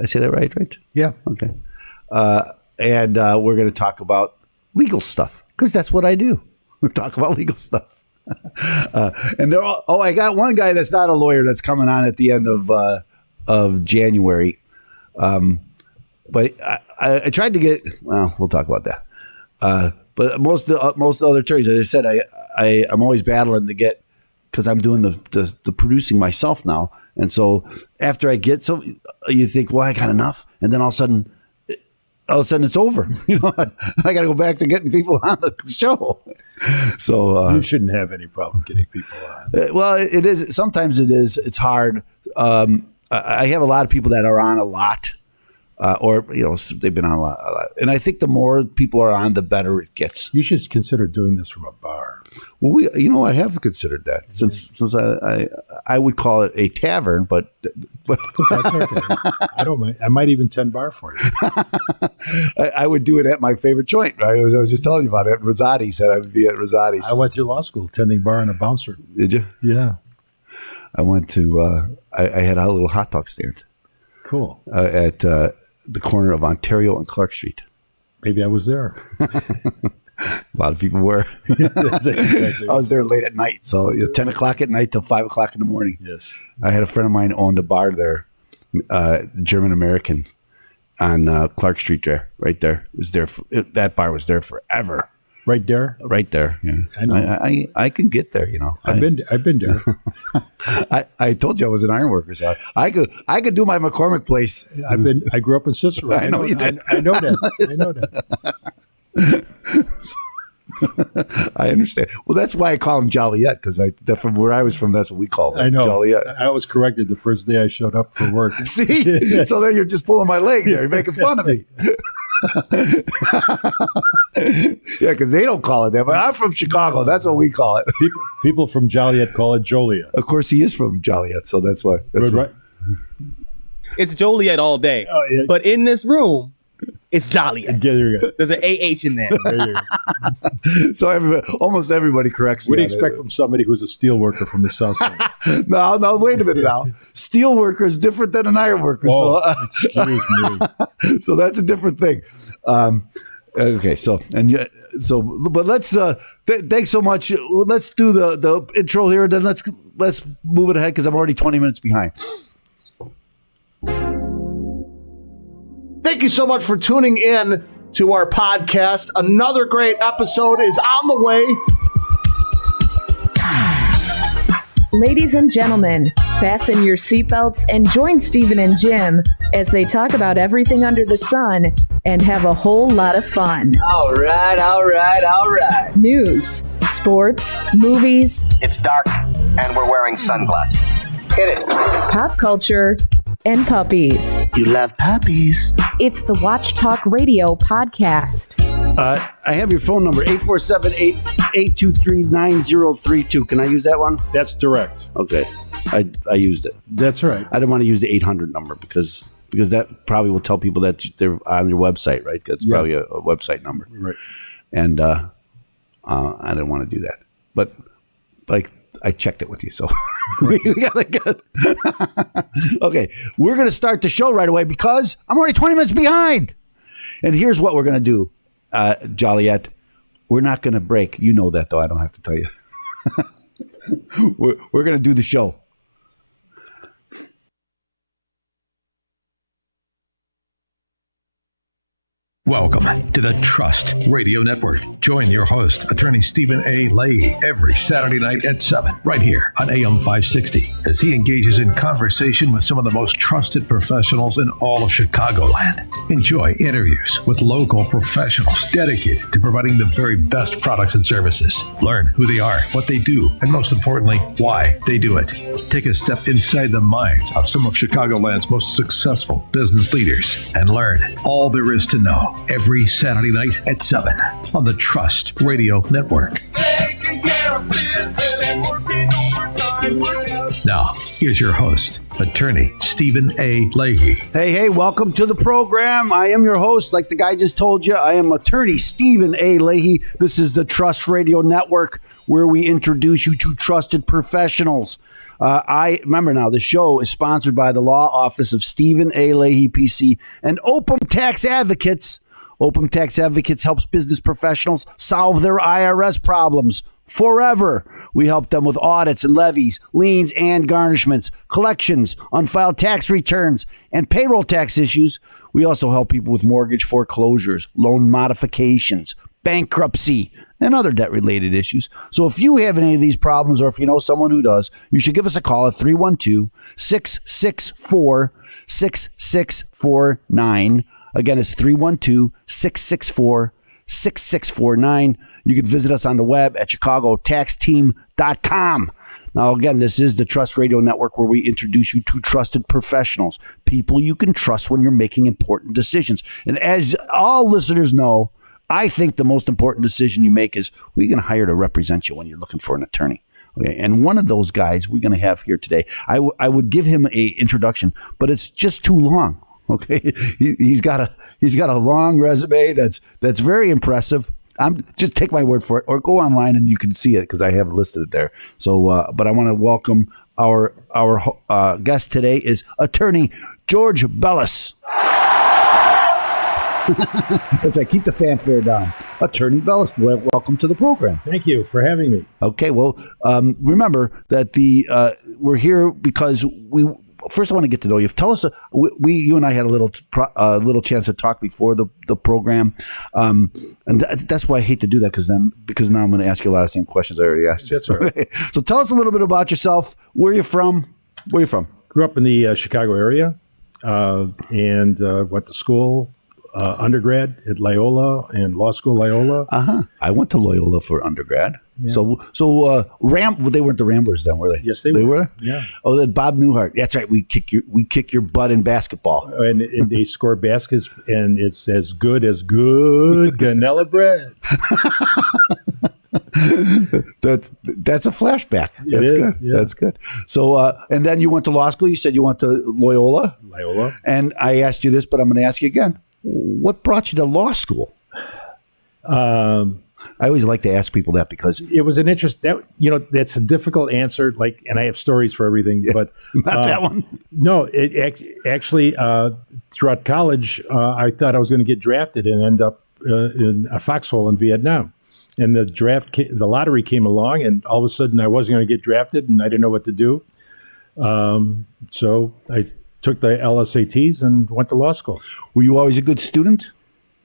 I say that right? Yeah. Okay. And we're going to talk about legal stuff because that's what I do. We talk about legal stuff. And they're all, I got one guy that's not a lawyer that's coming on at the end of January. But I tried to get, well, we'll talk about that. But most other attorneys, as I said, I'm always battling to get, because I'm doing the producing myself now. And so after I get you think, well, I got enough. And then all of a sudden it's over. You know, I got to go back to getting people on the show. So you shouldn't have any problem getting people on. Well, it is. Sometimes it is. It's hard. I have a lot of people that are on a lot. Or, you know, they've been on a lot. And I think the more people are on, the better it gets. You should consider doing this from a bar. Well, I have considered that since I would call it a tavern, but That's okay. I don't mind. I might even tend bar for you. I would do it at my favorite joint. Right? I was just telling you about it. Rosati's. I would be at Rosati's. I went through law school, tending bar and a bouncer. Did you? Yeah. I went to, I had a little hot dog stand. Cool. At the corner of Ontario and Clark Street. Maybe I was there. A lot of people were. That's exactly I was there late at night. So 10 o'clock at night till 5 o'clock in the morning. Yes. I had a friend of mine owned a bar there, German-American, on Clark Street there, right there. It was there. That bar was there forever. Right there? Right there, yeah. I know. I can get there, you know. I've been there. I told you I was an ironworker, so I could do my McCormick place. I grew up in Cicero. I know you did. I know that. I understand. Well, that's why I call him Joliet, because from where I was from, that's what we called him. I know. Joliet. I was corrected the first day I showed up for work. See? So then you're just pulling my leg there. You're making fun of me. Yeah, because they don't call it that. But I'm from Chicago. That's what we call it. People from Joliet call it Joliet. Of course, he is from Joliet, so that's why. Right. It's Joliet all day. Oh, yeah. But in this room, it's Joliet. There you go. There's an AH in there. There you go. So almost everybody corrects me. What do you expect from somebody who's a steel worker from the South Side? No, wait a minute now. Steel worker is different than an iron worker. Excuse me. So that's a different thing. Okay, but let's thanks so much. Let's do the intro here, then let's move it ahead because I'm already 20 minutes behind. Thank you so much for tuning in to our podcast. Another great episode is on the way. Ladies and gentlemen, fasten your seatbelts and join Stephen and Jim as they talk about everything under the sun and have a whole lot of fun. All right. News, sports, movies, It's dark, and we're wearing sunglasses. Hit it. pop culture, and puppies. You love puppies. It's the Watch Talk Radio podcast. I have your phone number, 847-823-9032. Can I use that one? That's direct. Okay. I used it. That's right. I didn't want to use the 800 number because that probably will tell people that they're on your website, right? That's probably a website number. Right. And I didn't want to do that. But I checked it with you, so we got it good. Okay, we're going to start the show right away because I'm already 20 minutes behind. And here's what we're going to do, Joliet. We're not going to break. You know that, though. I don't have to tell you. We're going to do the show. Welcome to the Trust Radio Network. Join your host, attorney Stephen A. Leahy, every Saturday night at 7, right here on AM 560, as he engages in conversation with some of the most trusted professionals in all of Chicagoland. Enjoy interviews with local professionals dedicated to providing the very best products and services. Learn who they are, what they do, and most importantly, why they do it. Take a step inside the minds of some of Chicagoland's most successful business leaders and learn all there is to know. Every Saturday night at 7 on the Trust Radio Network. Now, here's your host, attorney Stephen A. Leahy. Hey, welcome to the program. I am your host, like the guy just told you. I am attorney Stephen A. Leahy. This is the Trust Radio Network, where we introduce you to trusted professionals. I remember now, the show is sponsored by the law office of Stephen A. Leahy, PC, and Open Tax Advocates. Open Tax Advocates helps business professionals solve their IRS problems forever. We help them with audits and levies, liens and garnishments, collections, unfiled tax returns, and payroll tax issues. We also help people with mortgage foreclosures, loan modifications, bankruptcy, and other debt-related issues. So if you have any of these problems, or if you know someone who does, you should give us a call at 312-664-6649. Again, it's 312-664-6649. You can visit us on the web at chicagotaxteam.com. Now, again, this is the Trust Radio Network, where we introduce you to trusted professionals, people you can trust when you're making important decisions. And as all listeners know, I think the most important decision you make is who you're going to hire to represent you when you're looking for an attorney. Okay, and one of those guys we're going to have here today, I would give him a introduction, but it's just too long. Okay, he's got a long resume that's very impressive. Just take my word for it, or go online and you can see it because I have listed it there. So, but I want to welcome our guest today is attorney George Bellis. Let's keep the fanfare down. Attorney Bellis, welcome to the program. Thank you for having me. Okay, well, remember that we're here because first, I want to get to know you. Tell us, you and I had a little chance to talk before the program, and that's why I hate to do that because now I'm going to ask you a lot of the same questions I already asked you. That's right. So tell us a little bit about yourself. Where you from? Grew up in the Chicago area, and went to school, undergrad at Loyola and law school Loyola. I went to Loyola for undergrad. Yeah. So they weren't the Ramblers then, were they? Yes, they were. Yeah. Oh, that Bob Newhart. That's right. We kick your butt in basketball. And they score baskets, and it's as good Ganella bread. That's a flashback. That's good. Yeah. That's good. So, and then you went to law school. You said you went to Loyola. And I asked you this, but I'm going to ask you again. What brought you to law school? I always like to ask people that because it was an interest that's a difficult answer. And I have stories for everything, but not that one. No, actually, throughout college, I thought I was going to get drafted and end up in a foxhole in Vietnam. And the lottery came along, and all of a sudden I wasn't going to get drafted, and I didn't know what to do. So I took the LSATs and went to law school. Were you always a good student?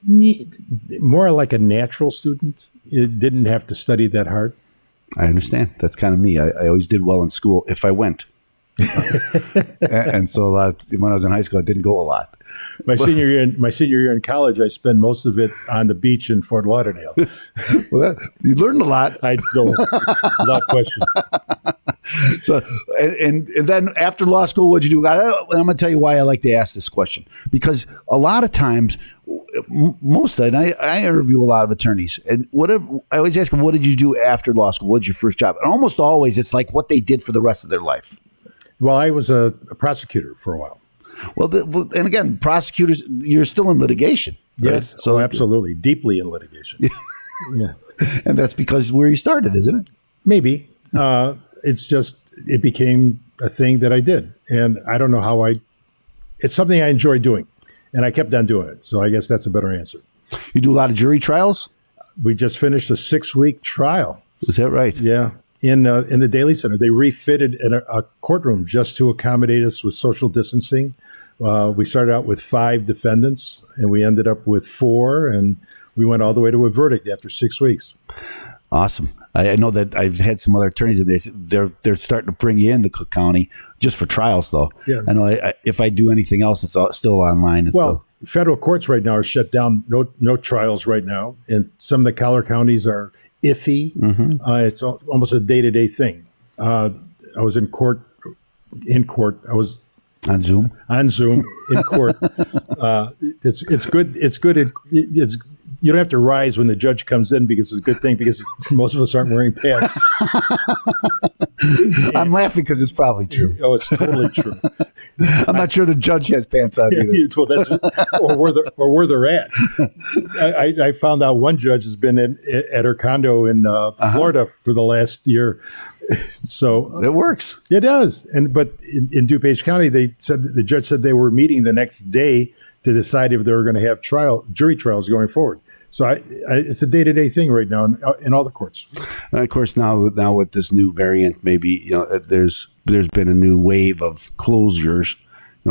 More like a natural student. It didn't have to study that hard. I understand. That's kind of me. I always did well in school if I went. And so when I was in high school, I didn't go a lot. My senior year in college, I spent most of it on the beach in Fort Lauderdale. Well, you learned a lot. Without question. So, and then after law school, what'd you do? I'm going to tell you why I like to ask this question, because a lot of times, most of it, I interview a lot of attorneys, and I always ask them, what did you do after law school? What's your first job? And almost always, it's like what they did for the rest of their life. Well, I was a prosecutor for a while. Well, and again, prosecutors, you're still in litigation. Right? Yes, so absolutely, deeply in litigation. Yeah, and that's because where you started, isn't it? Maybe. It's just it became a thing that I did, and I don't know how it's something I enjoy doing, and I kept on doing it. So I guess that's a better answer. You do a lot of jury trials? We just finished a 6-week trial. Is that right? Yeah. In the Daly Center, they refitted a courtroom just to accommodate us with social distancing. We started out with 5 defendants, and we ended up with 4, and we went all the way to a verdict after 6 weeks. Awesome. I know that I've had some other attorneys, and they're starting to bring you into Cook County just for trials, though. Yeah. I know if I do anything else, it's still online. Federal courts right now are shut down. No trials right now, and some of the collar counties are iffy. Mm-hmm. It's almost a day-to-day thing. I was in court. I was on Zoom in court. It's good. It's you don't have to rise when the judge comes in because it's a good thing because most of us aren't wearing pants. I'm laughing because it's probably true. Oh, it's totally true. I'm not sure the judge has pants on either. Well, that's where they're at. I found out one judge has been at her condo in Florida for the last year. So It works. it does. But in DuPage County, the judge said they were meeting the next day to decide if they were going to have jury trials going forward. So it's a day-to-day thing right now in all the courts. And of course, now with this new variant, maybe there's been a new wave of closures,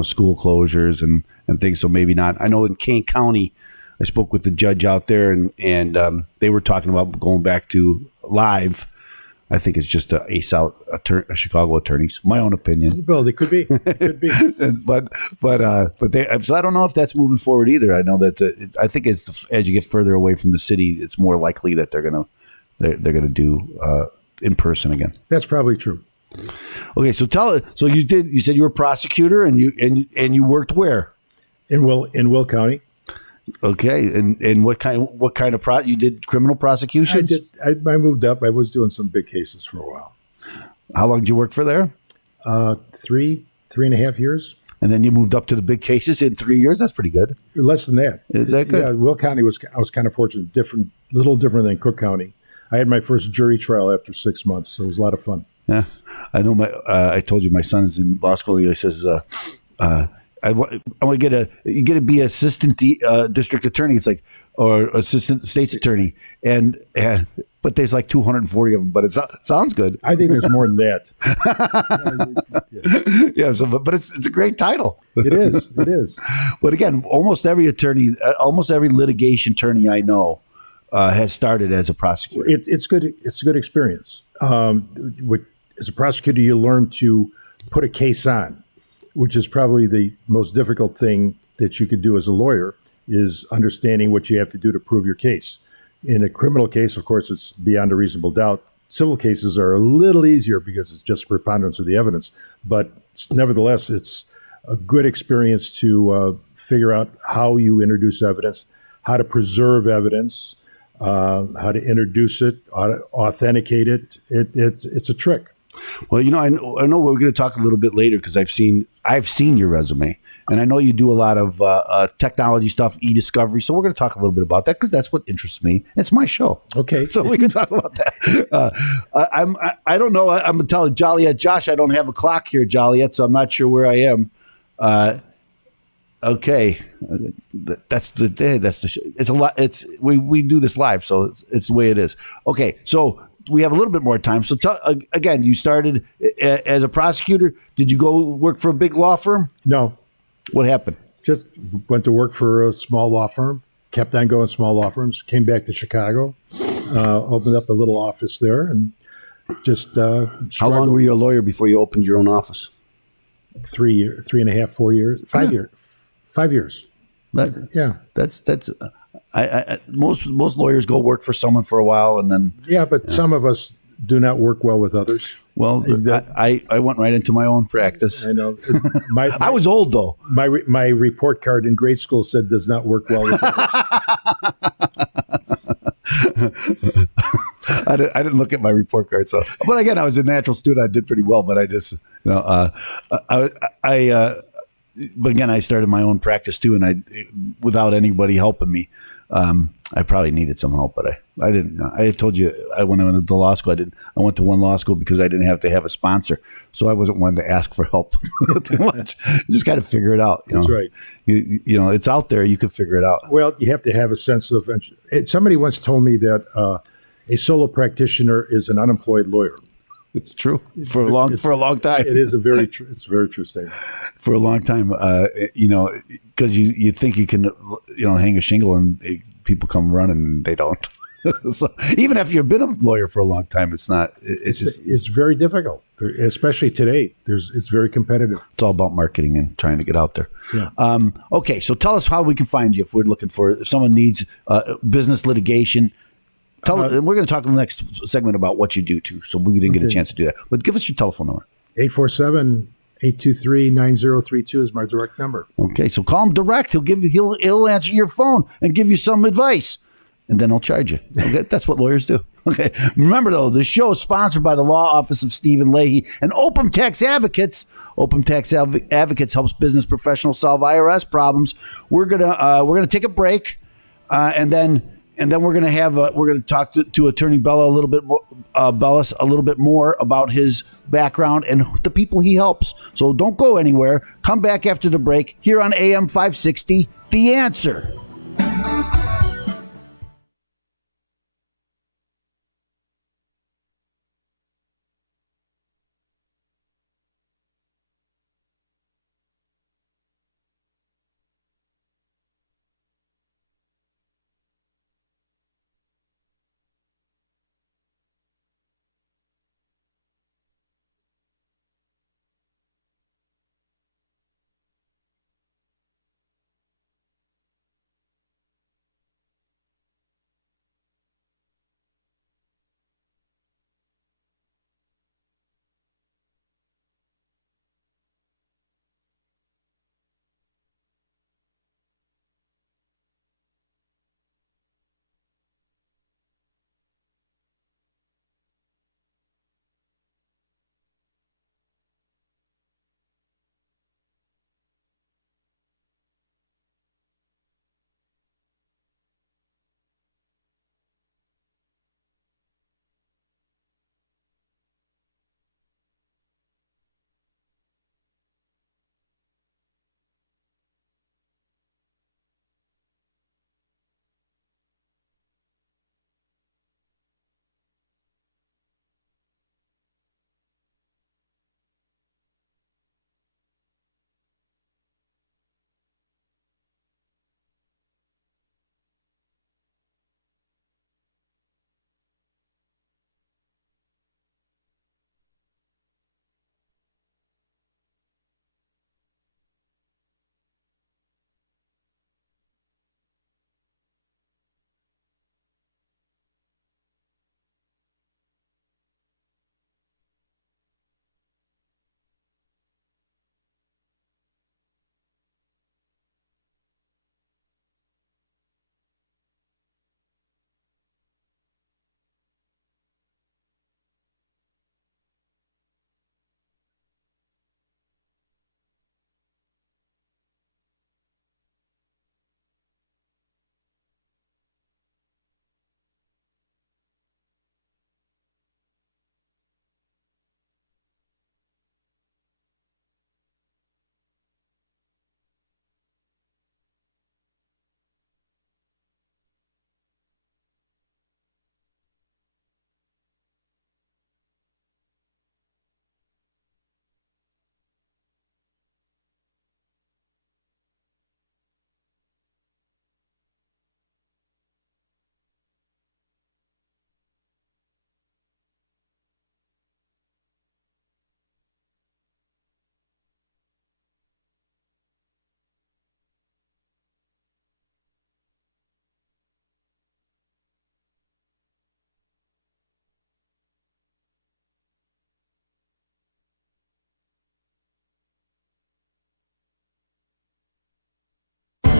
school closures and things. So maybe not. I know in Kane County, I spoke with the judge out there, and they were talking about going back to live. I think it's just a Chicago attorneys. My own opinion. Well, it could be. It could be. but they. So I don't know if that's moving forward either. I know that I think it's as you get further away from the city, it's more likely that they're gonna do in person again. That's probably true. Okay, so you said you were a prosecutor and you worked where? In Will County. Okay, and what kind of you did criminal prosecutions? I moved up. I was doing some big cases for a while. How long did you work for there? 3.5 years. And then you moved up to the big cases in 3 years. That's pretty good. Less than that. Is that good? Yeah, Will County I was kind of fortunate. Little different than Cook County. I had my first jury trial after 6 months, so it was a lot of fun. Yeah, I know. I told you my son is in law school. He says, I want to get to be assistant district attorney. It's like, or assistant state's attorney, and but there's like 240 of them. But it sounds good. I think there's more than that. Yeah. So, but it's a great title. It is. It is. But again, almost every litigation attorney I know has started as a prosecutor. It's good. It's a good experience. As a prosecutor, you learn to put a case on, which is probably the most difficult thing that you could do as a lawyer, is understanding what you have to do to prove your case. In a criminal case, of course, it's beyond a reasonable doubt. Civil cases are a little easier because it's just preponderance of the evidence. But nevertheless, it's a good experience to figure out how you introduce evidence, how to preserve evidence, how to introduce it, how to authenticate it. It's a trick. Well, I know we're going to talk a little bit later because I've seen your resume, and I know you do a lot of technology stuff, e-discovery. So we're going to talk a little bit about that because that's what interests me. It's my show. Okay, so we can talk about that. I don't know. I'm going to tell Joliet Josh I don't have a clock here, Joliet, so I'm not sure where I am. Okay, that's the show. It's a lot. We do this live, so it's the way it is. Okay, so we have a little bit more time. So again, you started as a prosecutor. Did you go work for a big law firm? No. What happened? Just went to work for a small law firm, kept on going small law firms, came back to Chicago, opened up a little office there, and just How long were you a lawyer before you opened your own office? 3 years, 3.5, 4 years, 5 years. 5 years. Yeah. That's most lawyers go work for someone for a while and then. Yeah, but some of us do not work well with others. Well, I went right into my own practice. I know. I was old though. My report card in grade school said does not work well with others. I didn't look at my report card, so. But again, I was a natural student. I did pretty well, but I just, but again, I started my own practice too, and without anybody helping me, I probably needed some help, but I didn't. I told you when I went to law school, I went to one law school because I didn't have to have a sponsor, so I wasn't one to ask for help too much. You just got to figure it out. That's right. It's out there. You can figure it out. Well, you have to have a sense of. Somebody once told me that a solo practitioner is an unemployed lawyer. It's true for a long time. It is it's a very true statement. For a long time, because you think you can, hang a shingle and people come running and they don't. So even if you've been a lawyer for a long time, it's not. It's very difficult, especially today. It's very competitive. It's all about marketing and trying to get out there. Yeah. Okay, so tell us how we can find you if we're looking if someone needs business litigation. And we're going to talk in the next segment about what you do too. So we didn't get a chance to do that. But give us your telephone number. 847-823-9032 is my direct number. Okay, so call him direct. He'll answer your phone and give you some advice. and then I'll charge you. Okay? That's what lawyers do. Okay. Remember, though, the show is sponsored by the Law Office of Stephen Leahy and Open Tax Advocates. Open Tax Advocates helps business professionals solve IRS problems. We're gonna take a break, and then we're gonna talk to Attorney Bella a little bit more, Bellis a little bit more about his background and the people he helps. So don't go anywhere. Come back after the break here on AM 560. The Answer.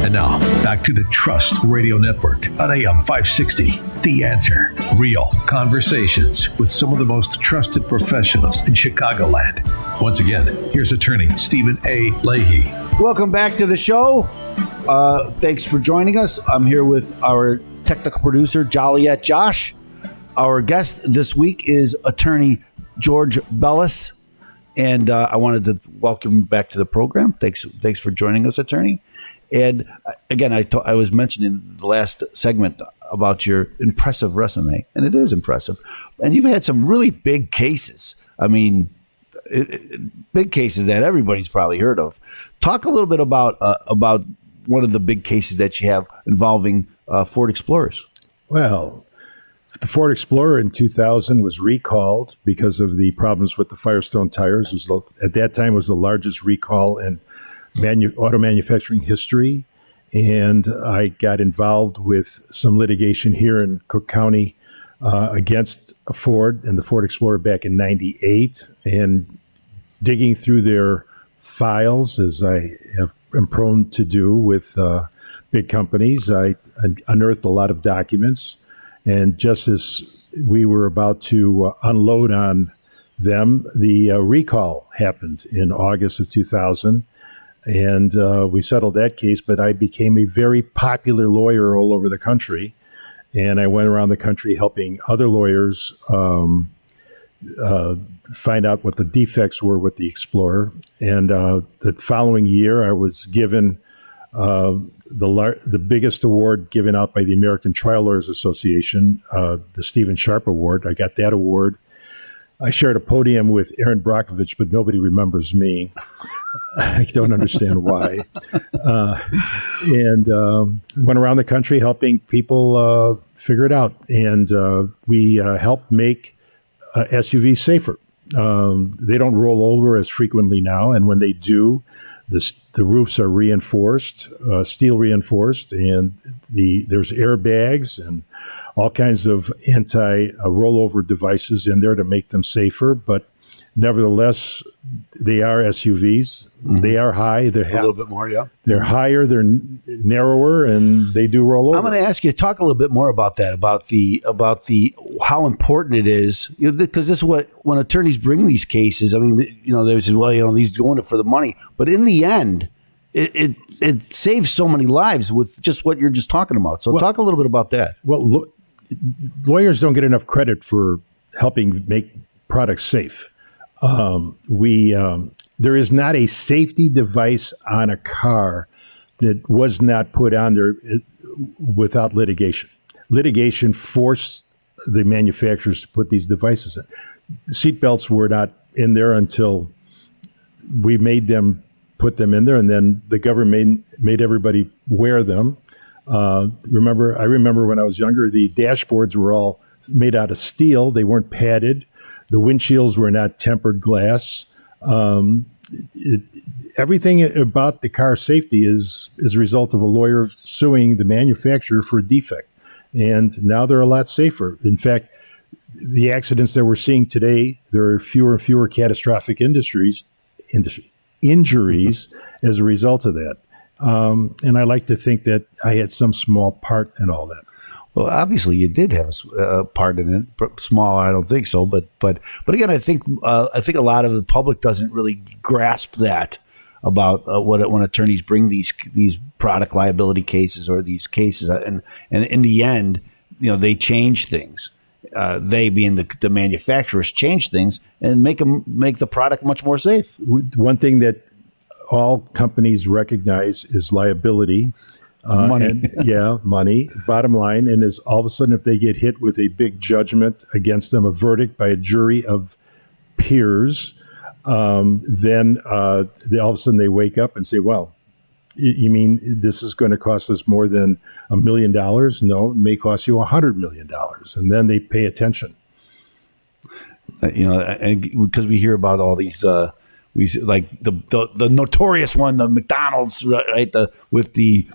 And now, back to the Trust Radio Network on AM 560. The Answer. Real conversations with some of the most trusted professionals in Chicagoland. Once again, here's attorney Stephen A. Leahy. Welcome back to the show. Thanks for joining us. I'm here with our technical producer, Joliet Josh. Our guest this week is attorney George Bellis. And I wanted to welcome you back to the program. Thanks for joining us, attorney. And again, I was mentioning in the last segment about your impressive resume, and it is impressive. And you've had some really big cases. I mean, big cases that everybody's probably heard of. Talk a little bit about one of the big cases that you have involving Ford Explorers. Well, the Ford Explorer in 2000 was recalled because of the problems with the Firestone tires. At that time, it was the largest recall in auto manufacturing history. And I got involved with some litigation here in Cook County against Ford and the Ford Explorer back in 98. And digging through their files, as I am prone to do with big companies. I unearthed a lot of documents, and just as we were about to unload on them, the recall happened in August of 2000, and we settled that case. But I became a very popular lawyer all over the country, and I went around the country helping other lawyers find out what the defects were with the Explorer. And the following year, I was given the biggest award given out by the American Trial Lawyers Association, the Stephen Sharp Award. I got that award. I shared a podium with Aaron Brockovich, but nobody remembers me. I don't understand why. And went around the country helping people figure it out. And we helped make SUVs safer. They don't roll over as frequently now, and when they do, the roofs are reinforced, steel reinforced, and there's airbags and all kinds of anti-rollover devices in there to make them safer. But nevertheless, they are SUVs. Mm-hmm. They are high. They're a little bit more, yeah. They're higher. They're narrower, and they do roll over. I'm going to ask you to talk a little bit more about that, about the how important it is, because this is what, when attorneys bring these cases. I mean, they say, well, he's doing it for the money, but in the end, it saves so many lives with just what you're just talking about. So talk a little bit about that. Well, lawyers don't get enough credit for helping make products safe. There is not a safety device on a car that was not put on there without litigation. Litigation forced the manufacturers to put these devices in. Seatbelts were not in there until we made them put them in there, and then the government made everybody wear them. I remember when I was younger, the dashboards were all made out of steel. They weren't padded. The windshields were not tempered glass. Everything about the car safety is a result of a lawyer suing the manufacturer for a defect. And now they're a lot safer. In fact, the accidents that we're seeing today, there are fewer and fewer catastrophic injuries as a result of that. And I like to think that I had some small part in all that. Well, obviously you did have a part in it. Small, I don't think so, but again, I think a lot of the public doesn't really grasp that about when attorneys bring these product liability cases or these cases, and in the end, they change things. They, being the manufacturers, change things and make the product much more safe. One thing that all companies recognize is liability. Money. Money. Bottom line, and is all of a sudden, if they get hit with a big judgment against them, a verdict by a jury of peers, then all of a sudden they wake up and say, well, you mean this is going to cost us more than $1 million? No, it may cost you $100 million. And then they pay attention. Because we hear about all these, like the notorious one, the McDonald's, right? With the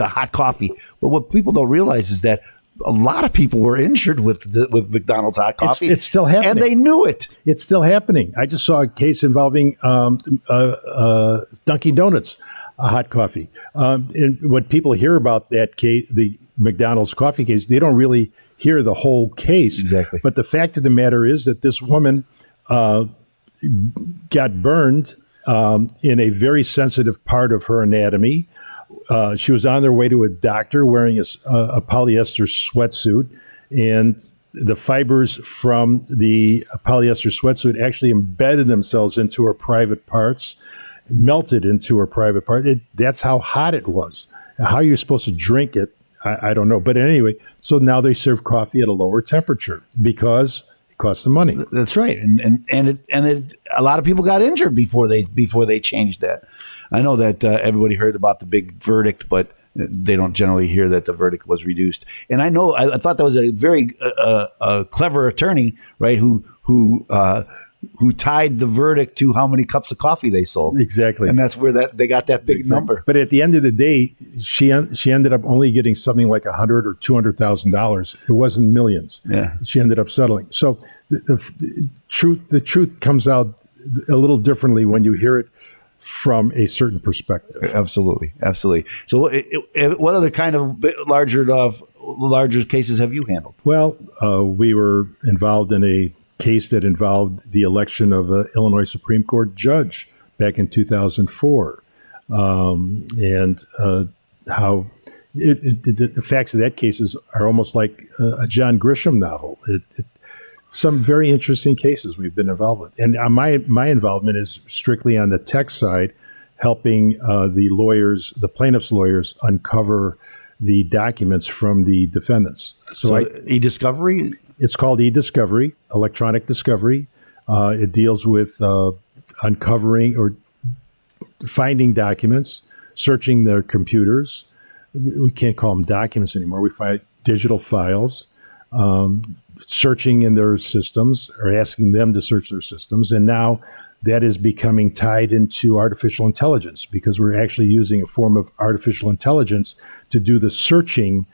hot coffee. But what people don't realize is that a lot of people were injured with McDonald's hot coffee. It's still happening, and they knew it. It's still happening. I just saw a case involving Dunkin' Donuts hot coffee. And what people hear about that case, the McDonald's coffee case, they don't really hear the whole case. Exactly. But the fact of the matter is that this woman got burned in a very sensitive part of her anatomy. She was on their way to a doctor wearing a polyester sweatsuit, and the fibers from the polyester sweatsuit actually embedded themselves into her private parts, melted into her private part. That's how hot it was. How you're supposed to drink it, I don't know. But anyway, so now they serve coffee at a lower temperature because cost them money. That's right, and a lot of people got injured before they changed that. I know that everybody heard about the big verdict, but they don't generally hear that the verdict was reduced. And I know I thought that was a very clever attorney, right? Who tied the verdict to how many cups of coffee they sold. Exactly, and that's where they got that big number. But at the end of the day, she ended up only getting something like $100,000 or $200,000. It wasn't millions. Yeah, she ended up settling. So the truth comes out a little differently when you hear it from a certain perspective. Absolutely. So, what other kind of larger cases have you handled? Well, we were involved in a case that involved the election of an Illinois Supreme Court judge back in 2004, and how the facts of that case are almost like a John Grisham novel. Some very interesting cases we've been involved with, and my involvement is strictly on the tech side, helping the plaintiffs' lawyers uncover the documents from the defendants. So e-discovery? It's called e-discovery, electronic discovery. It deals with uncovering or finding documents, searching their computers. We can't call them documents anymore. We find digital files, searching in their systems or asking them to search their systems. And now that is becoming tied into artificial intelligence, because we're actually using a form of artificial intelligence to do the searching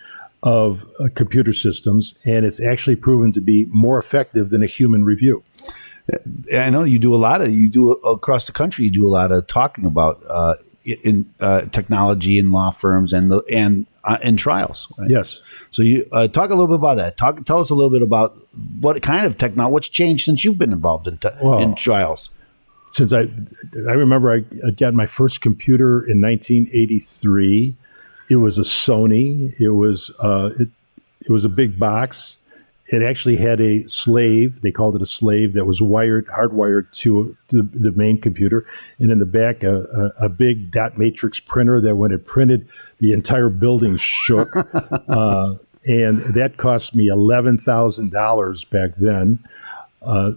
of computer systems. And it's actually proven to be more effective than a human review. I know you do across the country. You do a lot of talking about in technology in law firms and in trials. Right? Yes. So you talk a little bit about that. Tell us a little bit about what kind of technology, what's changed since you've been involved in trials. Since I remember I got my first computer in 1983. It was a Sony. It was a big box. It actually had a slave. They called it a slave that was hardwired to the main computer, and in the back a big dot matrix printer that when it printed, the entire building shook. And that cost me $11,000 back then,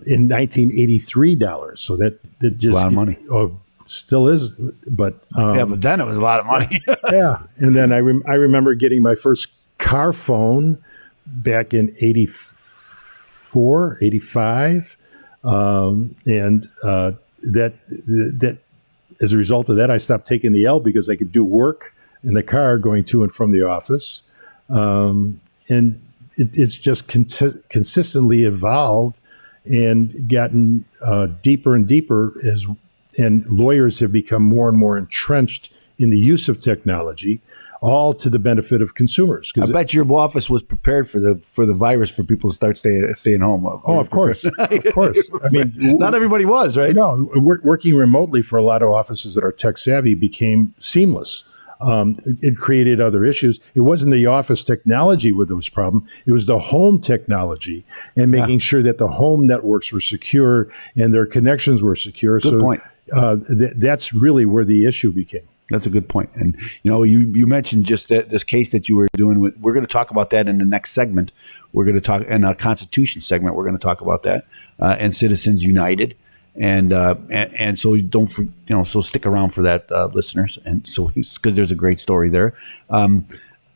in 1983 dollars. So that just a lot of money. Oh, still is, but but then it was a lot of money. yeah. And then I remember getting my first car phone back in 84, 85. And that as a result of that, I stopped taking the L because I could do work in the car going to and from the office. And it's just consistently evolved and gotten deeper and deeper and lawyers have become more and more entrenched in the use of technology, all to the benefit of consumers. I bet your office was prepared for the virus for people to start staying home. Oh, of course, of course. I mean, not everybody was, right? No, working remotely for a lot of offices that are tech savvy became seamless. It created other issues. It wasn't the office technology with this problem. It was the home technology and making sure that the home networks were secure and their connections were secure. Good point. That's really where the issue became. That's a good point. And, you mentioned just this case that you were doing. We're going to talk about that in the next segment. We're going to talk in a Constitution segment. We're going to talk about that and Citizens United. And so so stick around for that, listeners. And so, because there's a great story there.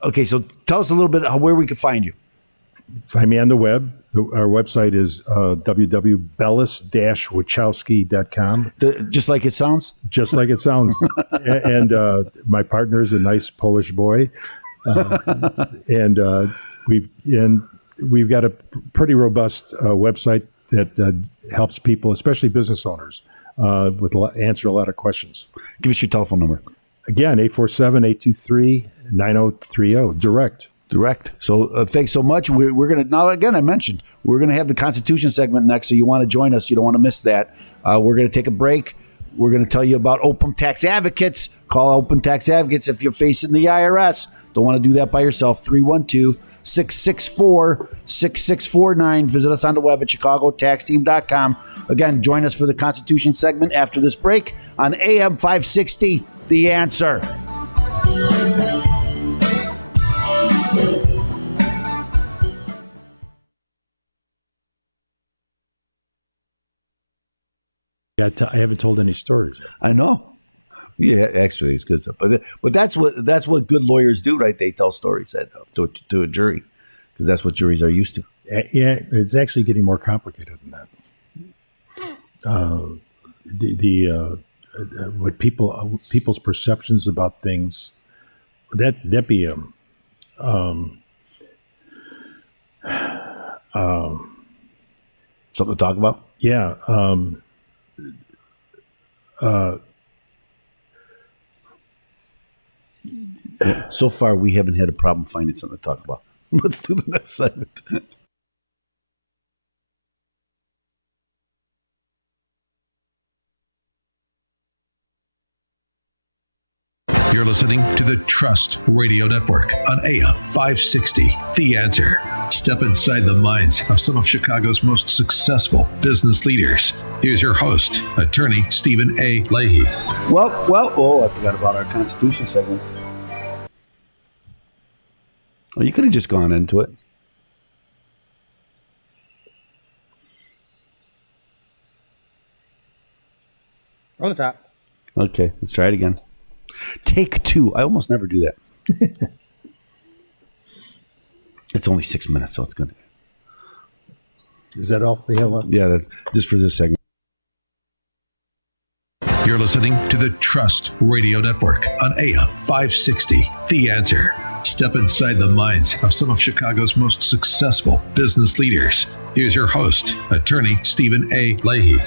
Okay. So tell us a little bit where we can find you. Find me on the web. Our website is www.bellis-wachowski.com. Just like it sounds? Just like it sounds. And my partner is a nice Polish boy. And we've got a pretty robust website that helps people, especially business owners, answer a lot of questions. Give us your telephone number. Again, 847-823-9030. Direct. So thanks so much. We're going to, now again, I mentioned, we're going to have the Constitution segment next. So you want to join us. You don't want to miss that. We're going to take a break. We're going to tell you about open tax advocates. Call open tax advocates if you're facing the IRS. Don't want to do that by yourself. 312-664-6649. Visit us on the web at chicagotaxteam.com. Again, join us for the Constitution segment after this break on AM 560, The Answer. I haven't told any stories yet. I know. Yeah, actually, it's good stuff. But that's what good lawyers do, right? They tell stories to a jury, because that's what juries are used to. Yeah, it's actually getting more complicated than that. What people's perceptions about things, that be something to talk about. Yeah. Well, so far, we haven't had a problem finding something to talk about. Let's do the next segment. You're listening to the Trust Radio Network on AM 560. The Answer. Step inside the minds of some of Chicago's most successful business leaders. Here's your host, attorney Stephen A. Leahy. Oh, I forgot about our Constitution segment. Well, you could have just gone into it. On the top. Okay, let's try it again. Take two. I almost never do that. It's only 6 minutes, so it's good. Is that all we have left? Yeah, that's just for this segment. You're listening to the Trust Radio Network on AM 560. The Answer. Step inside the minds of some of Chicago's most successful business leaders. Here's your host, attorney Stephen A. Leahy.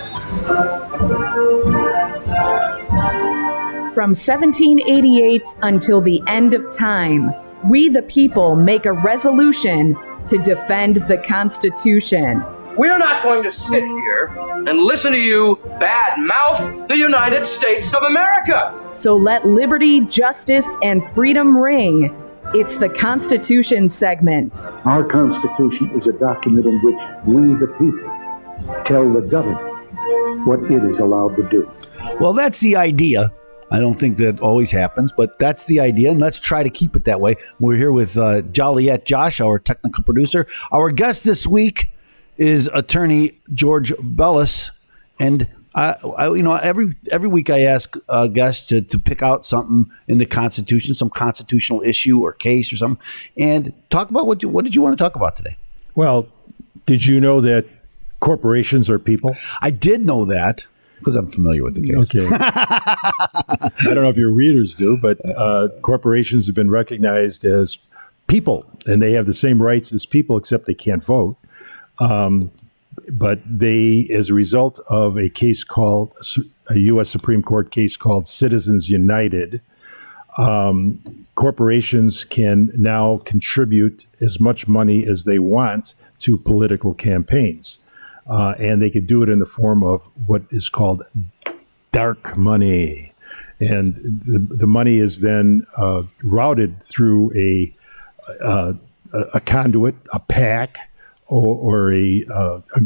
From 1788 until the end of time, we the people make a resolution to defend the Constitution. We're not going to sit here and listen to you badmouth the United States of America. So let liberty, justice, and freedom ring. It's the Constitution segment. Our Constitution is a document in which we, the people, tell the government what it is allowed to do. Well, that's the idea. I don't think that always happens, but that's the idea, and let's try to keep it that way. We're here with Joliet Josh, our technical producer. Our guest this week is attorney George Bellis, and every week I ask guests to pick out something in the Constitution, some constitutional issue or case or something, and talk about what did you want to talk about today? Well, did you know that corporations are people? I did know that because I'm familiar with the case. Okay. I don't know if your readers do, but corporations have been recognized as people, and they have the same rights as people, except they can't vote. But they, as a result of a case called a U.S. Supreme Court case called Citizens United, corporations can now contribute as much money as they want to political campaigns. And they could do it in the form of what is called dark money. And the money is then routed through a conduit, a PAC, or a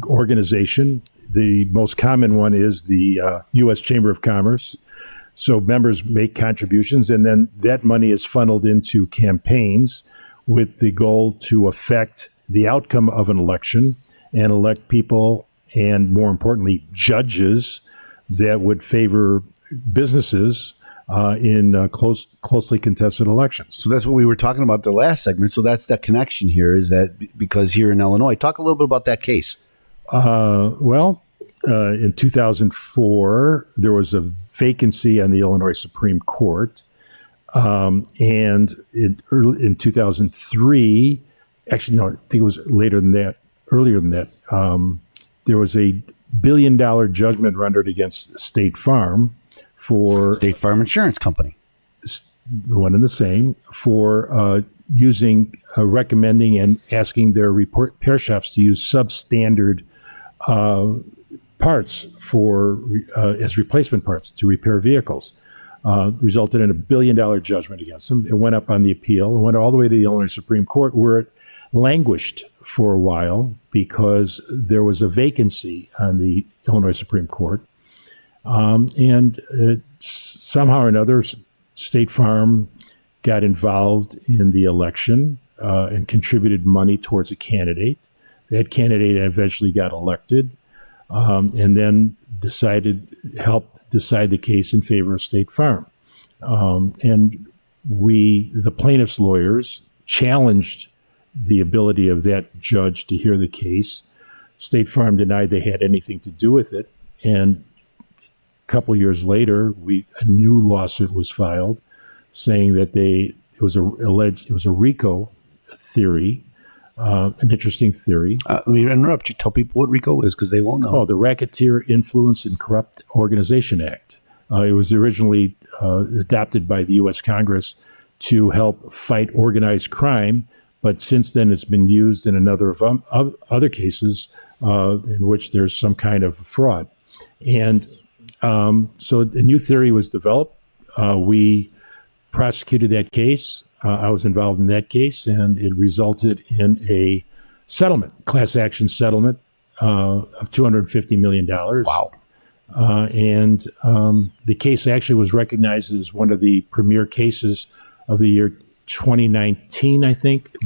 organization. The most common one is the U.S. Chamber of Commerce. So members make contributions, and then that money is funneled into campaigns with the goal to affect the outcome of an election and elect people, and more importantly, judges that would favor businesses in closely contested elections. So that's what we were talking about the last segment. So that's the connection here, is that because here in Illinois, talk a little bit about that case. In 2004, there was a vacancy on the Illinois Supreme Court. And in 2003, actually, no, I think it was earlier than that, there was a $1 billion judgment rendered against State Farm for State Farm Insurance Company, the one and the same, for recommending and asking their repair shops to use substandard parts as replacement parts to repair vehicles. Resulted in a $1 billion judgment against them. It went up on the appeal. It went all the way to the Illinois Supreme Court, where it languished for a while because there was a vacancy on the Illinois Supreme Court. Somehow or another, State Farm got involved in the election and contributed money towards a candidate. That candidate eventually got elected and then helped decide the case in favor of State Farm. And the plaintiff's lawyers, challenged the ability of that judge to hear the case. State Farm denied they had anything to do with it. And a couple years later, a new lawsuit was filed saying that it was a RICO theory, an interesting theory. Let me interrupt you. Tell people what RICO is, because they won't know. Oh, the Racketeer Influence and Corrupt Organization Act. It was originally adopted by the U.S. Congress to help fight organized crime. But since then, it's been used in another of other cases in which there's some kind of fraud. And so a new theory was developed. We prosecuted that case. I was involved in that case, and it resulted in a settlement, class action settlement of $250 million. Wow. And the case actually was recognized as one of the premier cases of the year 2019, I think.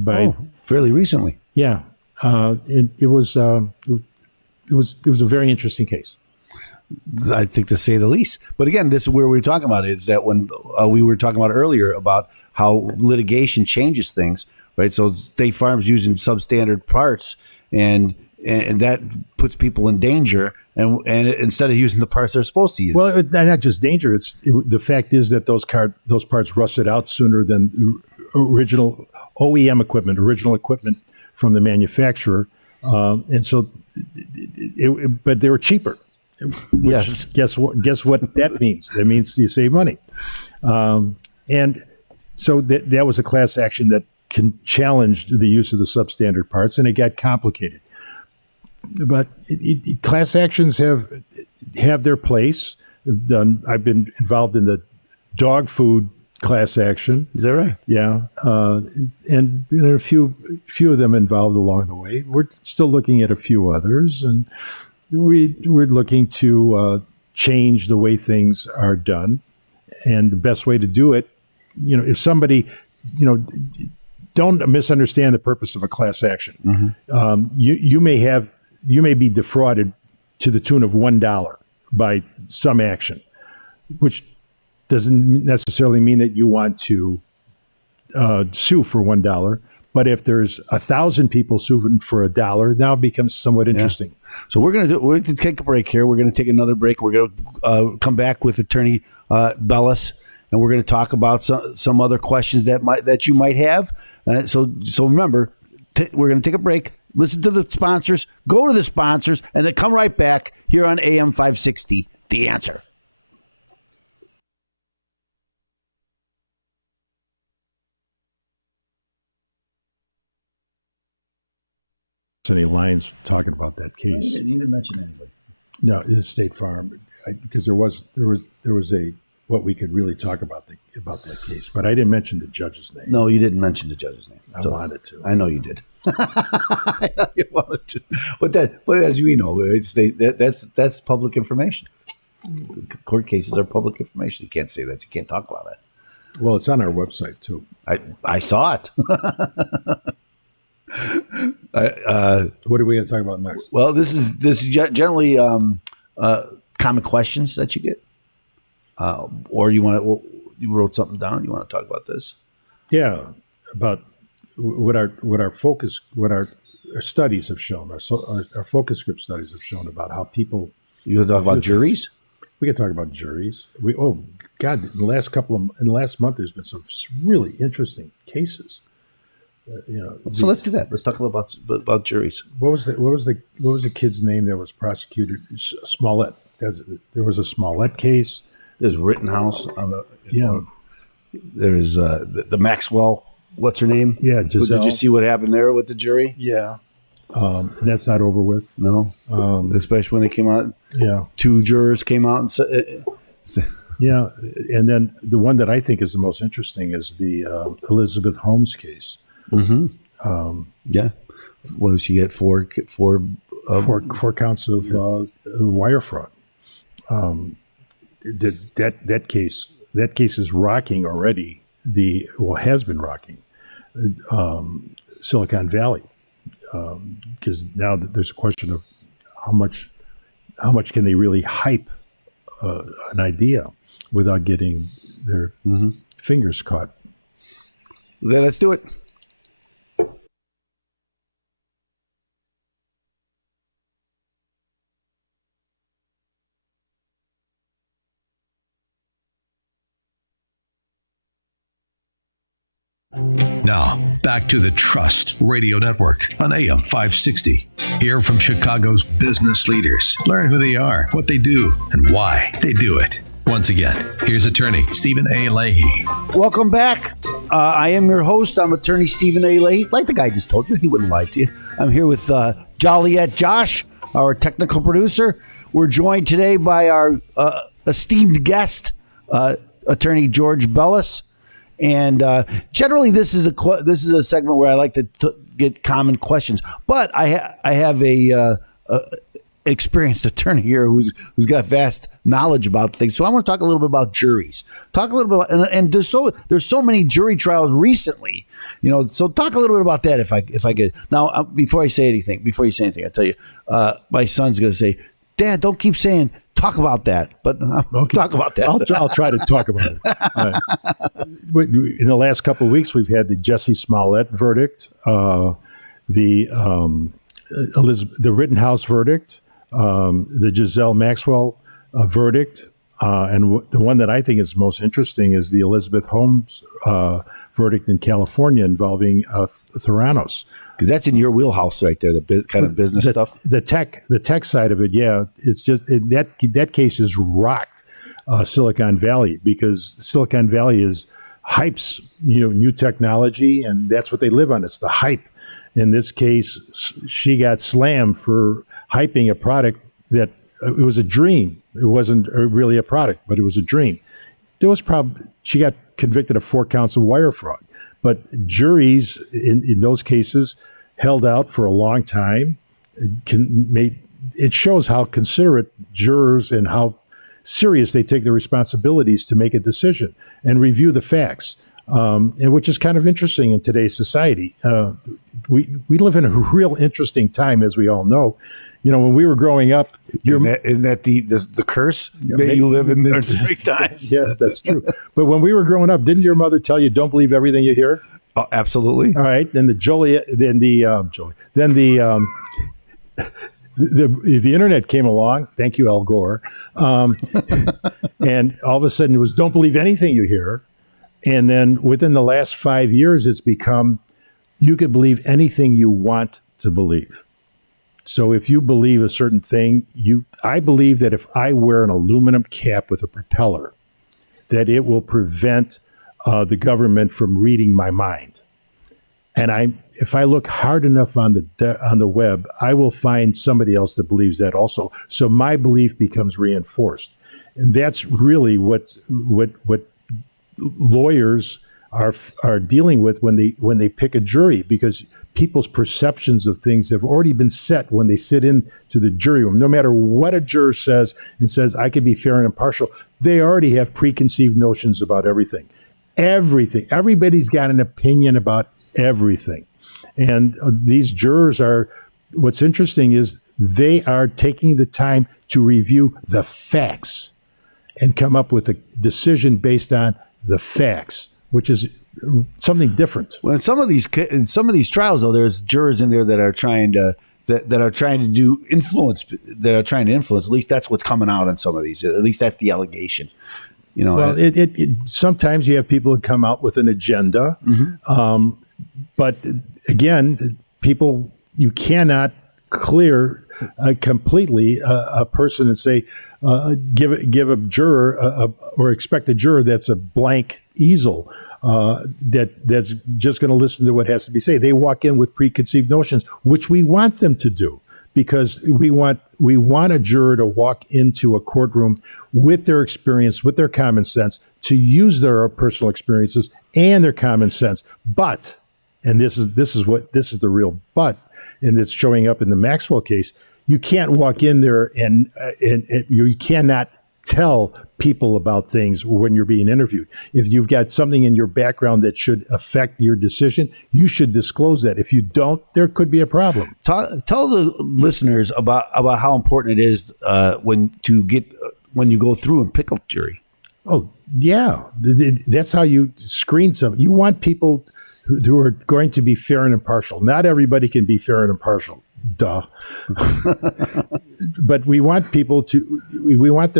Fairly recently. Yeah. It was a very interesting case. I think, to say the least. But again, this is where we're talking about is that when we were talking about earlier about how litigation changes things, right? So State Farm's using substandard parts, and that puts people in danger. And instead of using the parts they're supposed to use. Well, not just danger. The fact is that those parts rusted out sooner than original OEM equipment, original equipment from the manufacturer, and so. But they were cheaper. Yes. Guess what that means? That means you save money. And so that was a class action that challenged the use of the substandard parts, and it got complicated. But class actions have their place. I've been involved in the dog food class action. Is that right? Yeah, and a few of them involved along the way. We're still looking at a few others, and we're looking to change the way things are done. And the best way to do it, if somebody, don't misunderstand the purpose of a class action. Mm-hmm. You may be defrauded to the tune of $1 by some action, which doesn't necessarily mean that you want to sue for $1. But if there's 1,000 people suing for $1, now it becomes somewhat interesting. Yeah. So we're going to take a break here. We're going to take another break. We're going to come back with Attorney Bellis, and we're going to talk about some other questions that you might have. So remember, we're going to take a break. Listen to the sponsors, go to the sponsors, and then come right back here on AM 560, The Answer. Any lines talking about that case? You didn't even mention anybody. No, it's State Farm, because there was a what we could really talk about that case, but I didn't mention the judge's name. No, you didn't mention the judge's name. I wanted to. I know you did. I know you wanted to, but as we know, that's public information. The court cases are public information. You can't say that. You can't talk about it. Well, it's on our website too. I saw it. What are we going to talk about next? Well, this is generally common questions that you get, or you wrote something down. You want to talk about this? Yeah, about what our studies have shown. Our focus group studies have shown about how people. You want to talk about juries? We can talk about juries. In the last month, there's been some really interesting cases. So let's do that. Let's talk a little about juries. What was the kid's name that was prosecuted? Smollett. There was a Smollett case. There's Rittenhouse. There's the Maxwell. What's her name? Yeah, Giselle. Did you see what happened there with the jury? Yeah. That's not over with. No. Especially when they came out. Yeah. 2 jurors came out and said. Yeah, and then the one that I think is the most interesting is the Elizabeth Holmes case. Mm-hmm. Yeah. What did she get? Four counts of wire fraud. That case is rocking already. Has been rocking Silicon Valley, because now there's a question of how much can they really hype an idea without getting their fingers caught. Then let's do it. Now, back to the Trust Radio Network on AM 560. Hear from Chicago's business leaders. Learn who they are, what they do, and why they do it. Once again, here's attorney Stephen A. Leahy. Welcome back. I am your host. I'm attorney Stephen A. Leahy. Like the guy just told you, he wouldn't lie to you. I'm here with Joliet Josh, our technical producer. We're joined today by our esteemed guest, attorney George Bellis. And generally, this is a segment where I like to get common questions. But I have a experienced attorney here who's got vast knowledge about things. So I want to talk a little bit about juries. Talk a little bit about, and there's so many jury trials recently, so talk a little bit about that if I get. Now, before you say anything, I tell you, my son's going to say, Dad, don't keep saying talk about that, but talk about that. I'll try to talk about it. In the last couple of weeks, we've had the Jussie Smollett verdict, the Rittenhouse verdict, the Giselle Maxwell verdict, and the one that I think is most interesting is the Elizabeth Holmes verdict in California involving Theranos. Because that's in your wheelhouse right there, the kind of business stuff. The tech side of it, yeah. It's just that case has rocked Silicon Valley because Silicon Valley hypes new technology, and that's what they live on. It's the hype. In this case, she got slammed for hyping a product that it was a dream. It wasn't really a product, but it was a dream. She got convicted of 4 counts of wire fraud. But juries in those cases held out for a long time. It shows how considerate jurors and how serious they take their responsibilities to make a decision and review the facts, and which is kind of interesting in today's society. We live in a real interesting time, as we all know. When we were growing up, isn't that the curse? May you live in interesting times. Yes, that's true. But when we were growing up, didn't your mother tell you don't believe everything you hear? Oh, absolutely. All right. Then the internet came along. Thank you, Al Gore. And all of a sudden, it was don't believe anything you hear. And then within the last 5 years, it's become you could believe anything you want to believe. So if you believe a certain thing, I believe that if I wear an aluminum cap with a propeller, that it will prevent the government from reading my mind. And if I look hard enough on the web, I will find somebody else that believes that also. So my belief becomes reinforced, and that's really what lawyers are dealing with when they pick a jury, because people's perceptions of things have already been set when they sit into the jury room. No matter what a juror says and says, I can be fair and impartial, they already have preconceived notions about everything. Everybody's got an opinion about everything. And these jurors what's interesting is they are taking the time to review the facts and come up with a decision based on the facts, which is something different. Well, in some of these trials, though, there's jurors in there that are trying to influence. At least that's what's coming out in some of these. At least that's the allegation. Well, sometimes you have people who come out with an agenda, but again, you cannot clear completely a person and say give a juror or expect a juror that's a blank easel that's just going to listen to what has to be said. They walk in with preconceived notions, which we want them to do, because we want a juror to walk into a courtroom with their experience, with their common sense, to use their personal experiences and their common sense. But, and this is the real but, and it's showing up in the Maxwell case. You can't walk in there and you cannot tell people about things when you're being interviewed. If you've got something in your background that should affect your decision, you should disclose that. If you don't, there could be a problem. Tell the listeners about how important it is when you go through and pick a jury. Oh, yeah. That's how you screen something. You want people who are going to be fair and impartial. Not everybody can be fair and impartial. Duh. But we want them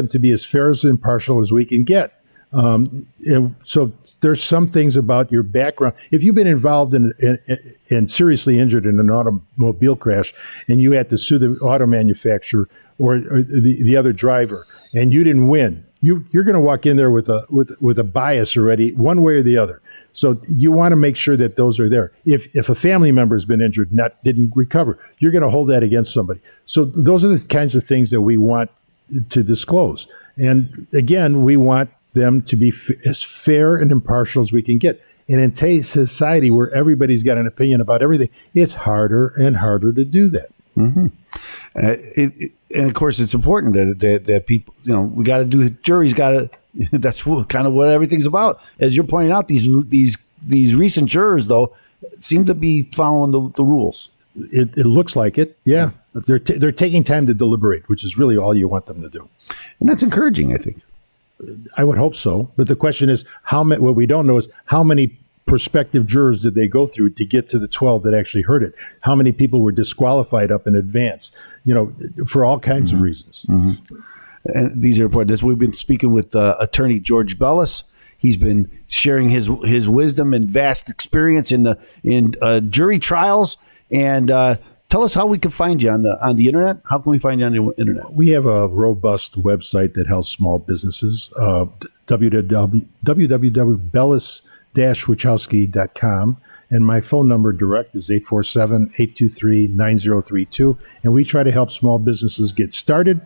to be as fair and impartial as we can get. And so there's some things about your background. If you've been involved in seriously injured in an automobile crash and you had to sue the auto manufacturer or the other driver and you didn't win, you're going to walk in there with a bias already, one way or the other. So you want to make sure that those are there. If a family member has been injured, didn't recover, you're going to hold that against somebody. So those are the kinds of things that we want to disclose. And again, we want them to be as fair and impartial as we can get. And in today's society where everybody's got an opinion about everything, it's harder and harder to do that. Mm-hmm. And of course, it's important that people, we got to do. Jury's got to. That's kind of what everything's about. As you're pointing out, these recent jurors though seem to be following the rules. It looks like it. Yeah, they're taking time to deliberate, which is really all you want them to do, and that's encouraging, I think. I would hope so. But the question is, what we don't know is how many prospective jurors did they go through to get to the 12 that actually heard it? How many people were disqualified up in advance? For all kinds of reasons. Mm-hmm. And these are important. We've been speaking with attorney George Bellis. He's been sharing his wisdom and vast experience in jury trials. And tell us how we can find you on the internet. How can we find you on the internet? We have a robust website that helps small businesses. www.bellis-wachowski.com. And my phone number direct is 847-823-9032. And we try to help small businesses get started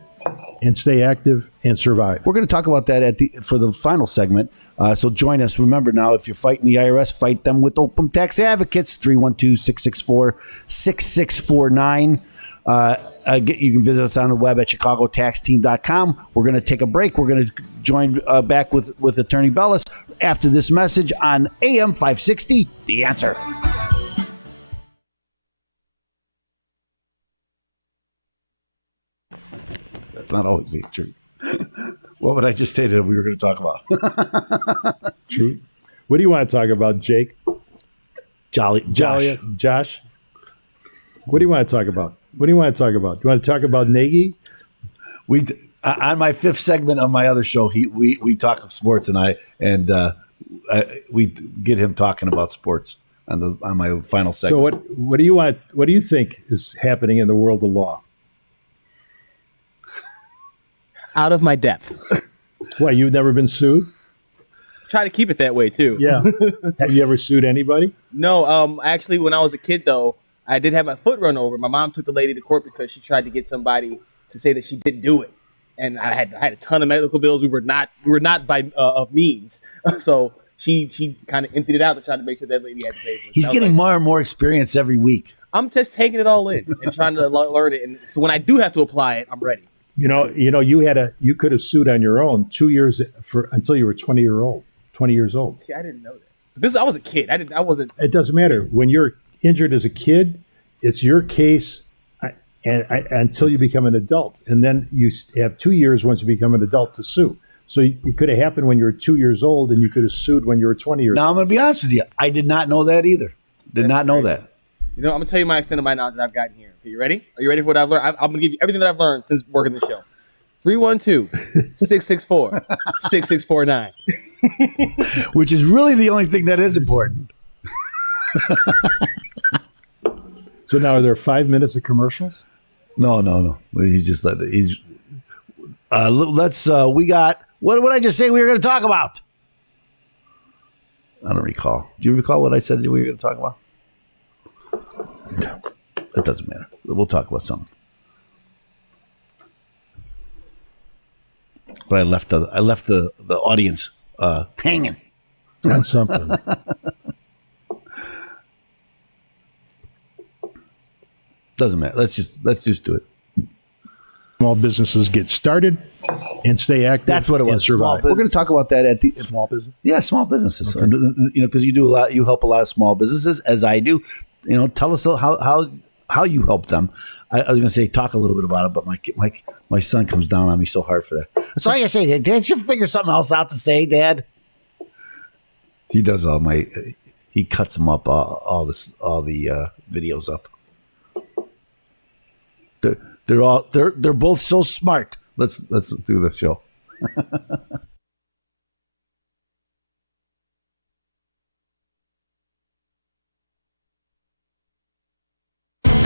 and stay active and survive. We're going to talk about that for the final segment. So join us. Remember now, if you're fighting the IRS, fight them with Open Tax Advocates, 312-664-6649. You can visit us on the web at chicagotaxteam.com. We're going to take a break. We're going to join back with Attorney Bellis after this message on AM 560, The Answer. That's not always the truth. What would I just say that we were going to talk about? Truth. What do you want to talk about, Jake? Josh. What do you want to talk about? Do you want to talk about Nagy? On my fifth segment of my other show, we talk of sports, and we get him talking about sports on my final segment. So what do you want? What do you think is happening in the world of law? Out of my depth. Why, you've never been sued? Try to keep it that way too. Yeah. Have you ever sued anybody? No. Actually, when I was a kid, though, I did have my foot run over. My mom took the lady to court because she tried to get somebody to say that she didn't do it, and I had a ton of medical bills. We were not by of means, so she kind of emptied it out to try to make sure that lady had to pay for it. He's getting more and more experience every week. I'm just taking it all in and trying to learn it, and so when I do have to apply it, I'm ready. You could have sued on your own 2 years until you were 20 years old. See, I didn't know that. I was a kid. I wasn't. It doesn't matter. When you're injured as a kid, it's your case until you become an adult. And then you have 2 years once you become an adult to sue. So it could have happened when you were 2 years old, and you could have sued when you were 20 years old. Now, I'm going to be honest with you. I did not know that either. Did not know that. I'm going to tell you my extent of my knowledge that I've gotten here. Okay, you ready? Are you ready for what I've learned? I'm going to give you everything that I've learned since working the show. 312-664-6649. Which is really the only thing that is important. So now, are there 5 minutes of commercials? No. He's we got, what did I just say we were going to talk about? I don't recall. Do you recall what I said we were going to talk about? No. It doesn't matter. We'll talk about something. But I left the audience hanging on something. Doesn't matter. Let's just do it. Small businesses get started and stay active. That's what it was. We're going to talk about that at the small business. Yeah, small businesses. Okay. Because you do a lot. You help a lot of small businesses, as I do. Tell us how you help them. I was going to say talk a little bit about it, but my son comes down on me so hard for that. That's all I say. Dad, you figure something else out to say, Dad? He does all my. He cuts them up all the videos up. They're both so smart. Let's do the show.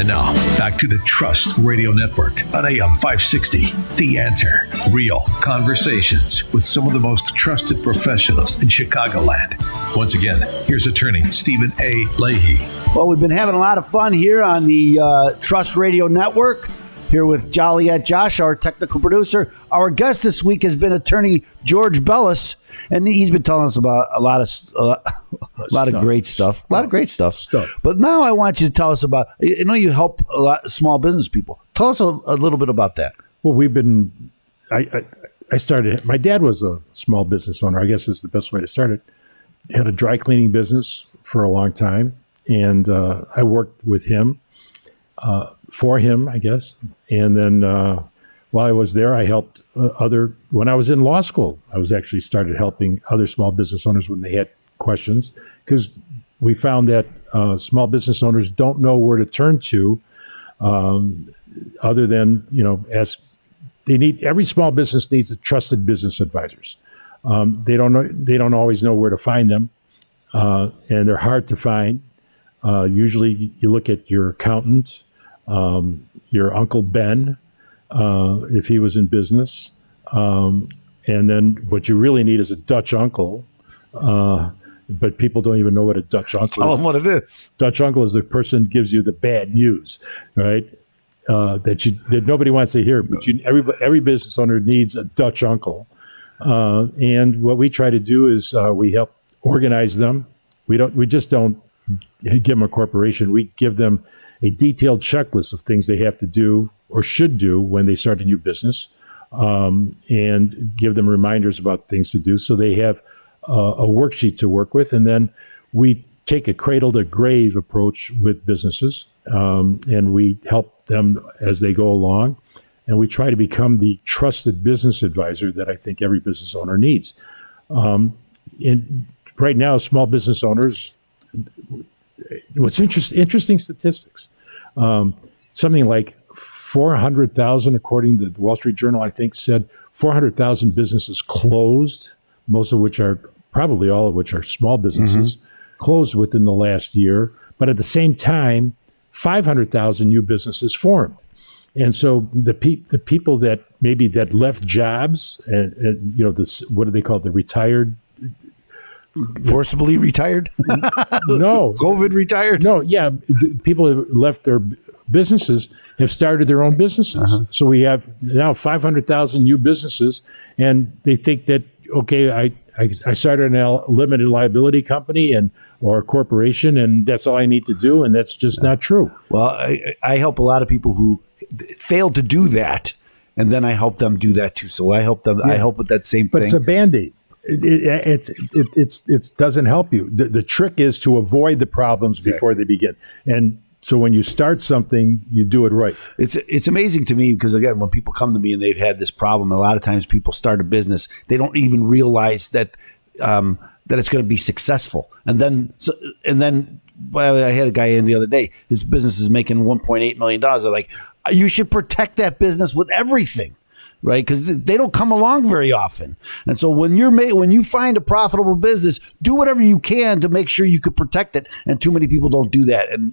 And now, back to the Trust Radio Network on AM 560. The Answer. Real conversations with some of the most trusted professionals in Chicagoland. Once again, here's attorney Stephen A. Leahy. Well, we've been having a lot of fun here on the Trust Radio Network. Here with Joliet Josh, our technical producer. Our guest this week has been attorney George Bellis, and he's been telling us about a lot of great stuff. A lot of great stuff. But now I want you to tell us about, I know you help a lot of small business people. Tell us a little bit about that. Well, I started, my dad was a small business owner. I guess is the best way to start it. Had a dry cleaning business for a long time, and I worked with him. For him, I guess. And then while I was there, I helped when I was in law school, I was actually started helping other small business owners when they had questions, because we found that small business owners don't know where to turn to other than, as they need, every small business needs trusted business advisors. They don't always know where to find them, and they're hard to find. Usually you look at your accountant, your Uncle Ben, if he was in business. And then what you really need is a Dutch uncle. But people don't even know what a Dutch uncle is. Tell them what it is. Dutch uncle is the person who gives you the bad news, right? That nobody wants to hear. But every business owner needs a Dutch uncle. And what we try to do is we help organize them. We just don't give them a corporation. We give them a detailed checklist of things they have to do or should do when they start a new business, and give them reminders about things to do. So they have a worksheet to work with. And then we take a cradle to grave approach with businesses, and we help them as they go along. And we try to become the trusted business advisor that I think every business owner needs. And right now, small business owners, what's interesting statistics. Something like 400,000, according to the Wall Street Journal, I think, said 400,000 businesses closed, most of which are, probably all of which are small businesses, closed within the last year. But at the same time, 500,000 new businesses formed. And so the people that maybe that left jobs and this, what do they call it, the retired? Forcibly retired? No. COVID retired? No, yeah. People who left their businesses have started their own businesses. So we have now 500,000 new businesses, and they think that, okay, I started a limited liability company or a corporation, and that's all I need to do, and that's just not true. Well, I help a lot of people who failed to do that, and then I help them do that too. So I help them. Yeah. I help with that same thing. But it's a Band-Aid. It doesn't help you. The trick is to avoid the problems before they begin. And so when you start something, you do it right. It's amazing to me because, again, when people come to me and they've had this problem, a lot of times people start a business, they don't even realize that it's going to be successful. And then well, I had a guy in the other day, his business is making $1.8 million. They're like, you should protect that business with everything. Right, because they don't come along very often, and so when you find a profitable business, do whatever you can to make sure you could protect it. And too many people don't do that, and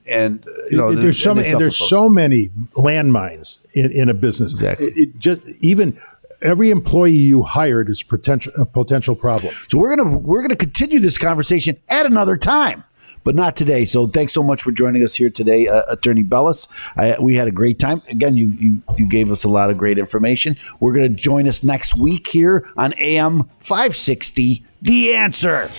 there's so many landmines in a business. Exactly. Even every employee you hired is a potential problem. So we're gonna continue this conversation at another time. But not today. So thanks so much for joining us here today, Attorney Bellis. We had a great time. Again, you gave us a lot of great information. We're going to join us next week here on AM 560, The Answer.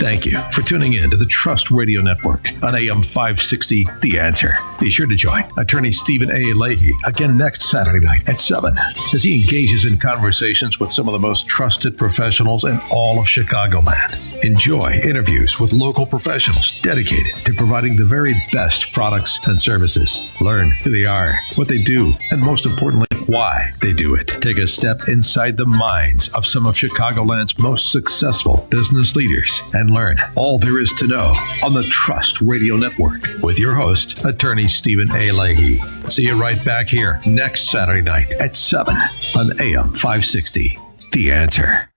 Thank you for tuning in to the Trust Radio Network on AM 560, The Answer. Be sure to join attorney Stephen A. Leahy again next Saturday night at 7 as he engages in conversations with some of the most trusted professionals in all of Chicagoland. Enjoy interviews with local professionals dedicated to providing the very best products and services. Learn who they are, what they do, and most importantly, why they do it. Take a step inside the minds of some of Chicagoland's most successful business leaders and learn all there is to know on the Trust Radio Network with your host, attorney Stephen A. Leahy. See you right back here next Saturday night at 7 on AM 560. The Answer.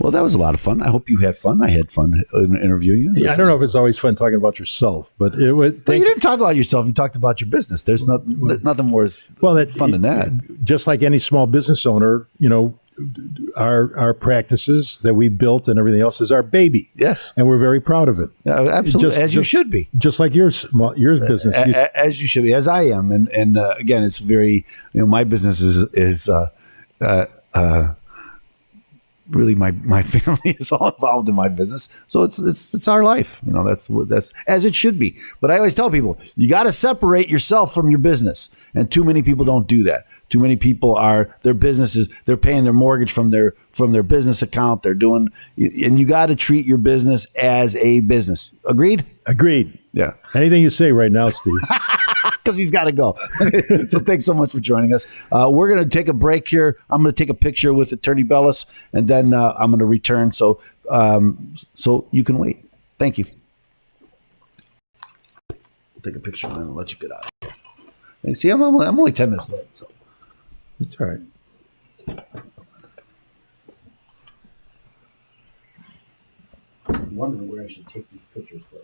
Well, that was a lot of fun. I hope you had fun. I had fun interviewing you. Yeah, I don't know if it's always fun talking about yourself, but it was. But you didn't talk about yourself. You talked about your business. There's nothing more fun than that. Just like any small business owner, our practices that we built and everything else is our baby. Yes, and we're very proud of it. Absolutely, as you should be. Just like your business, as you should be, as I am. And again, it's very. My business is really my family is all involved in my business, so it's our life. That's as it should be. But I always tell people, you got to separate yourself from your business, and too many people don't do that. Too many people their businesses, they're paying their mortgage from their business account. They're doing, and you got to treat your business as a business. Agreed? Yeah. Anything you say right now, Steve. Because he's got to go. So thanks so much for joining us. We're going to take a break here. I'm going to take a picture with Attorney Bellis, and then I'm going to return. So you can wait. Thank you. We'll take a picture and then I'll let you get out of here. And see, I'm only 10 minutes late. So it's all right. I'm wondering where I should take these pictures from.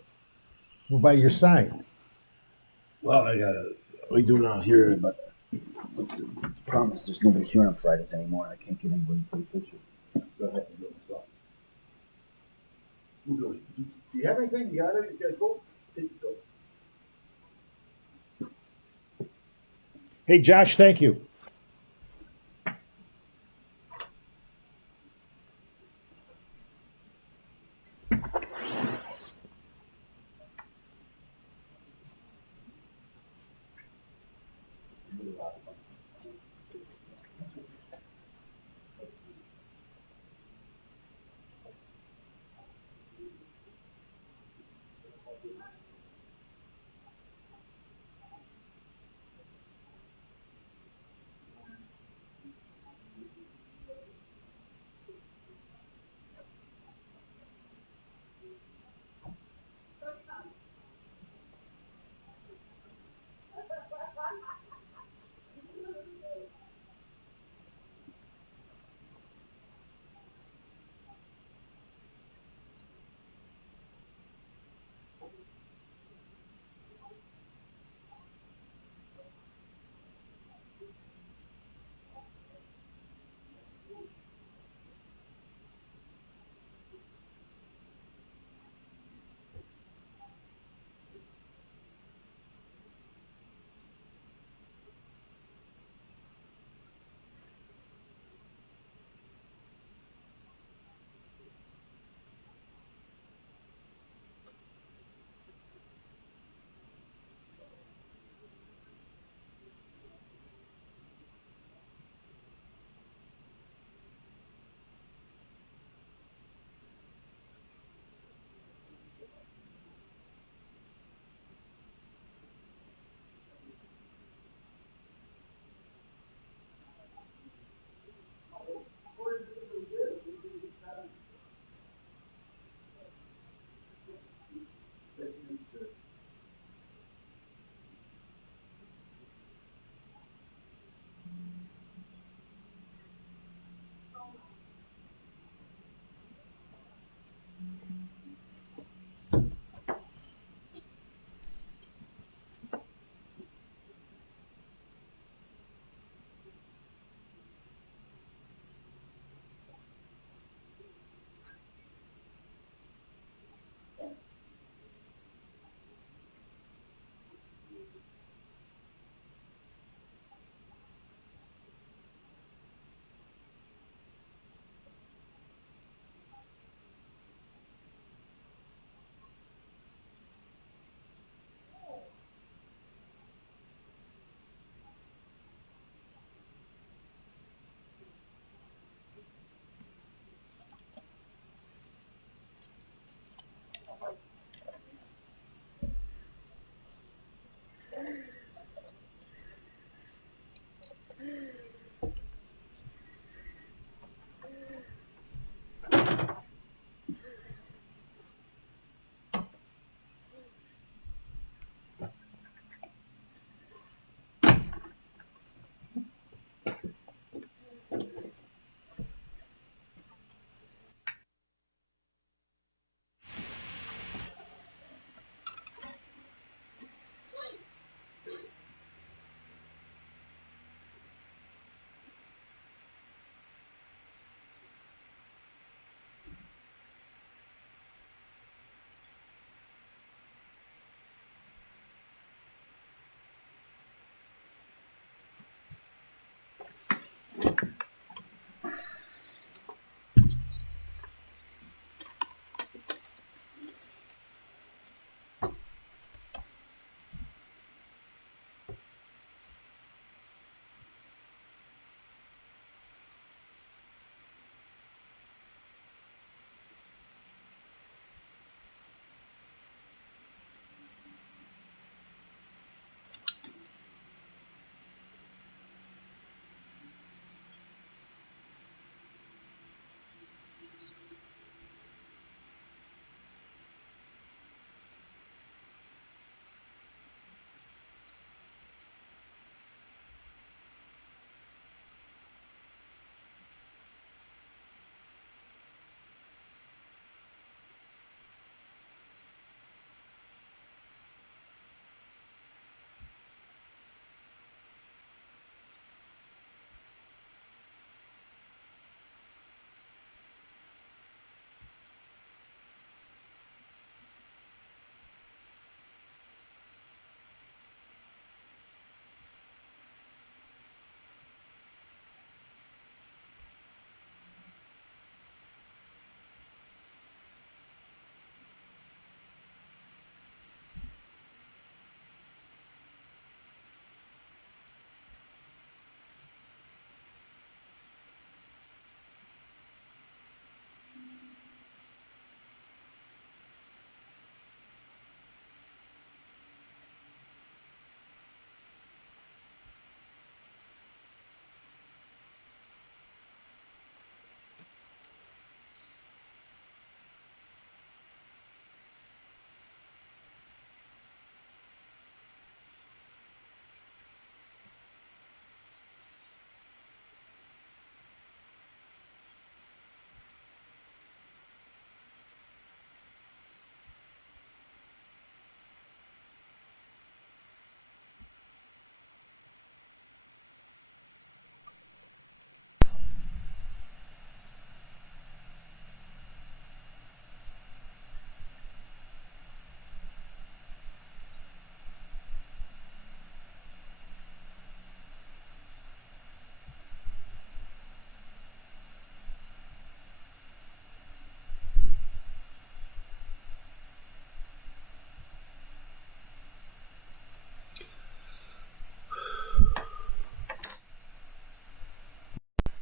Well, by your side. Well, we do it out here, but the problem is there's nobody here on Fridays anymore. I can't get anybody to take pictures. Go ahead and do it myself. We'll do it. Do you have anything? You got it? You guys go? Go. Hey, Josh, thank you.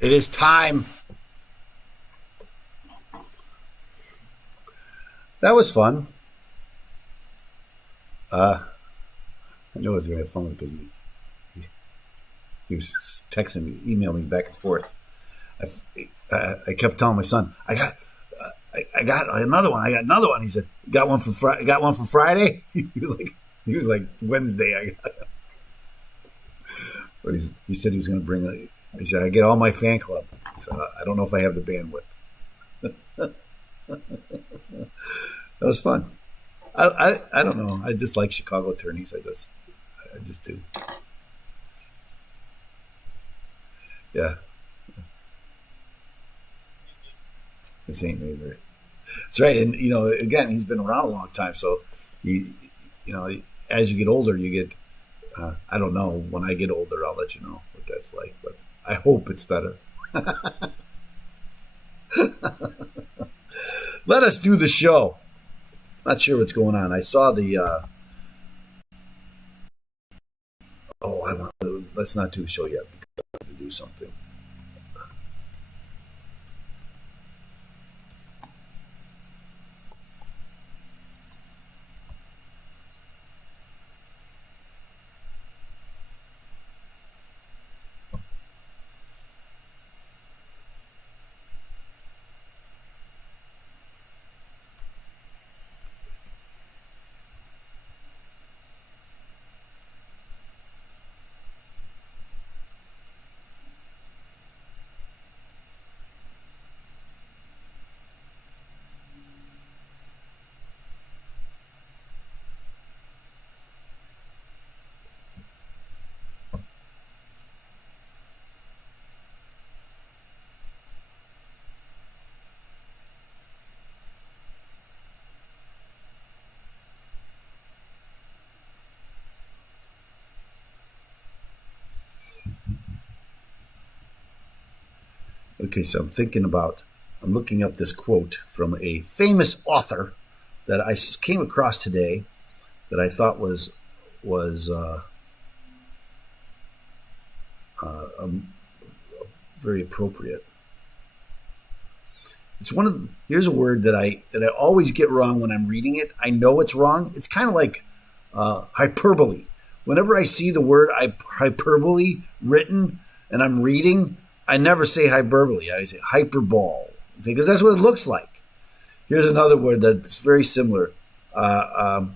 It is time. That was fun. I knew I was going to have fun because he was texting me, emailing me back and forth. I kept telling my son, I got another one. I got another one. He said, "Got one for Friday." He was like Wednesday. I got it. But he said he was going to bring. He said, "I get all my fan club." So I don't know if I have the bandwidth. That was fun. I don't know. I just like Chicago attorneys. I just do. Yeah. This ain't me, right? That's right. And, again, he's been around a long time. So, as you get older, you get, I don't know. When I get older, I'll let you know what that's like. But I hope it's better. Let us do the show. Not sure what's going on. I saw the, let's not do a show yet because I have to do something. Okay, so I'm looking up this quote from a famous author that I came across today that I thought was very appropriate. Here's a word that I always get wrong when I'm reading it. I know it's wrong. It's kind of like hyperbole. Whenever I see the word hyperbole written and I'm reading, I never say hyperbole. I say hyperbole, because that's what it looks like. Here's another word that's very similar. Omnipotent.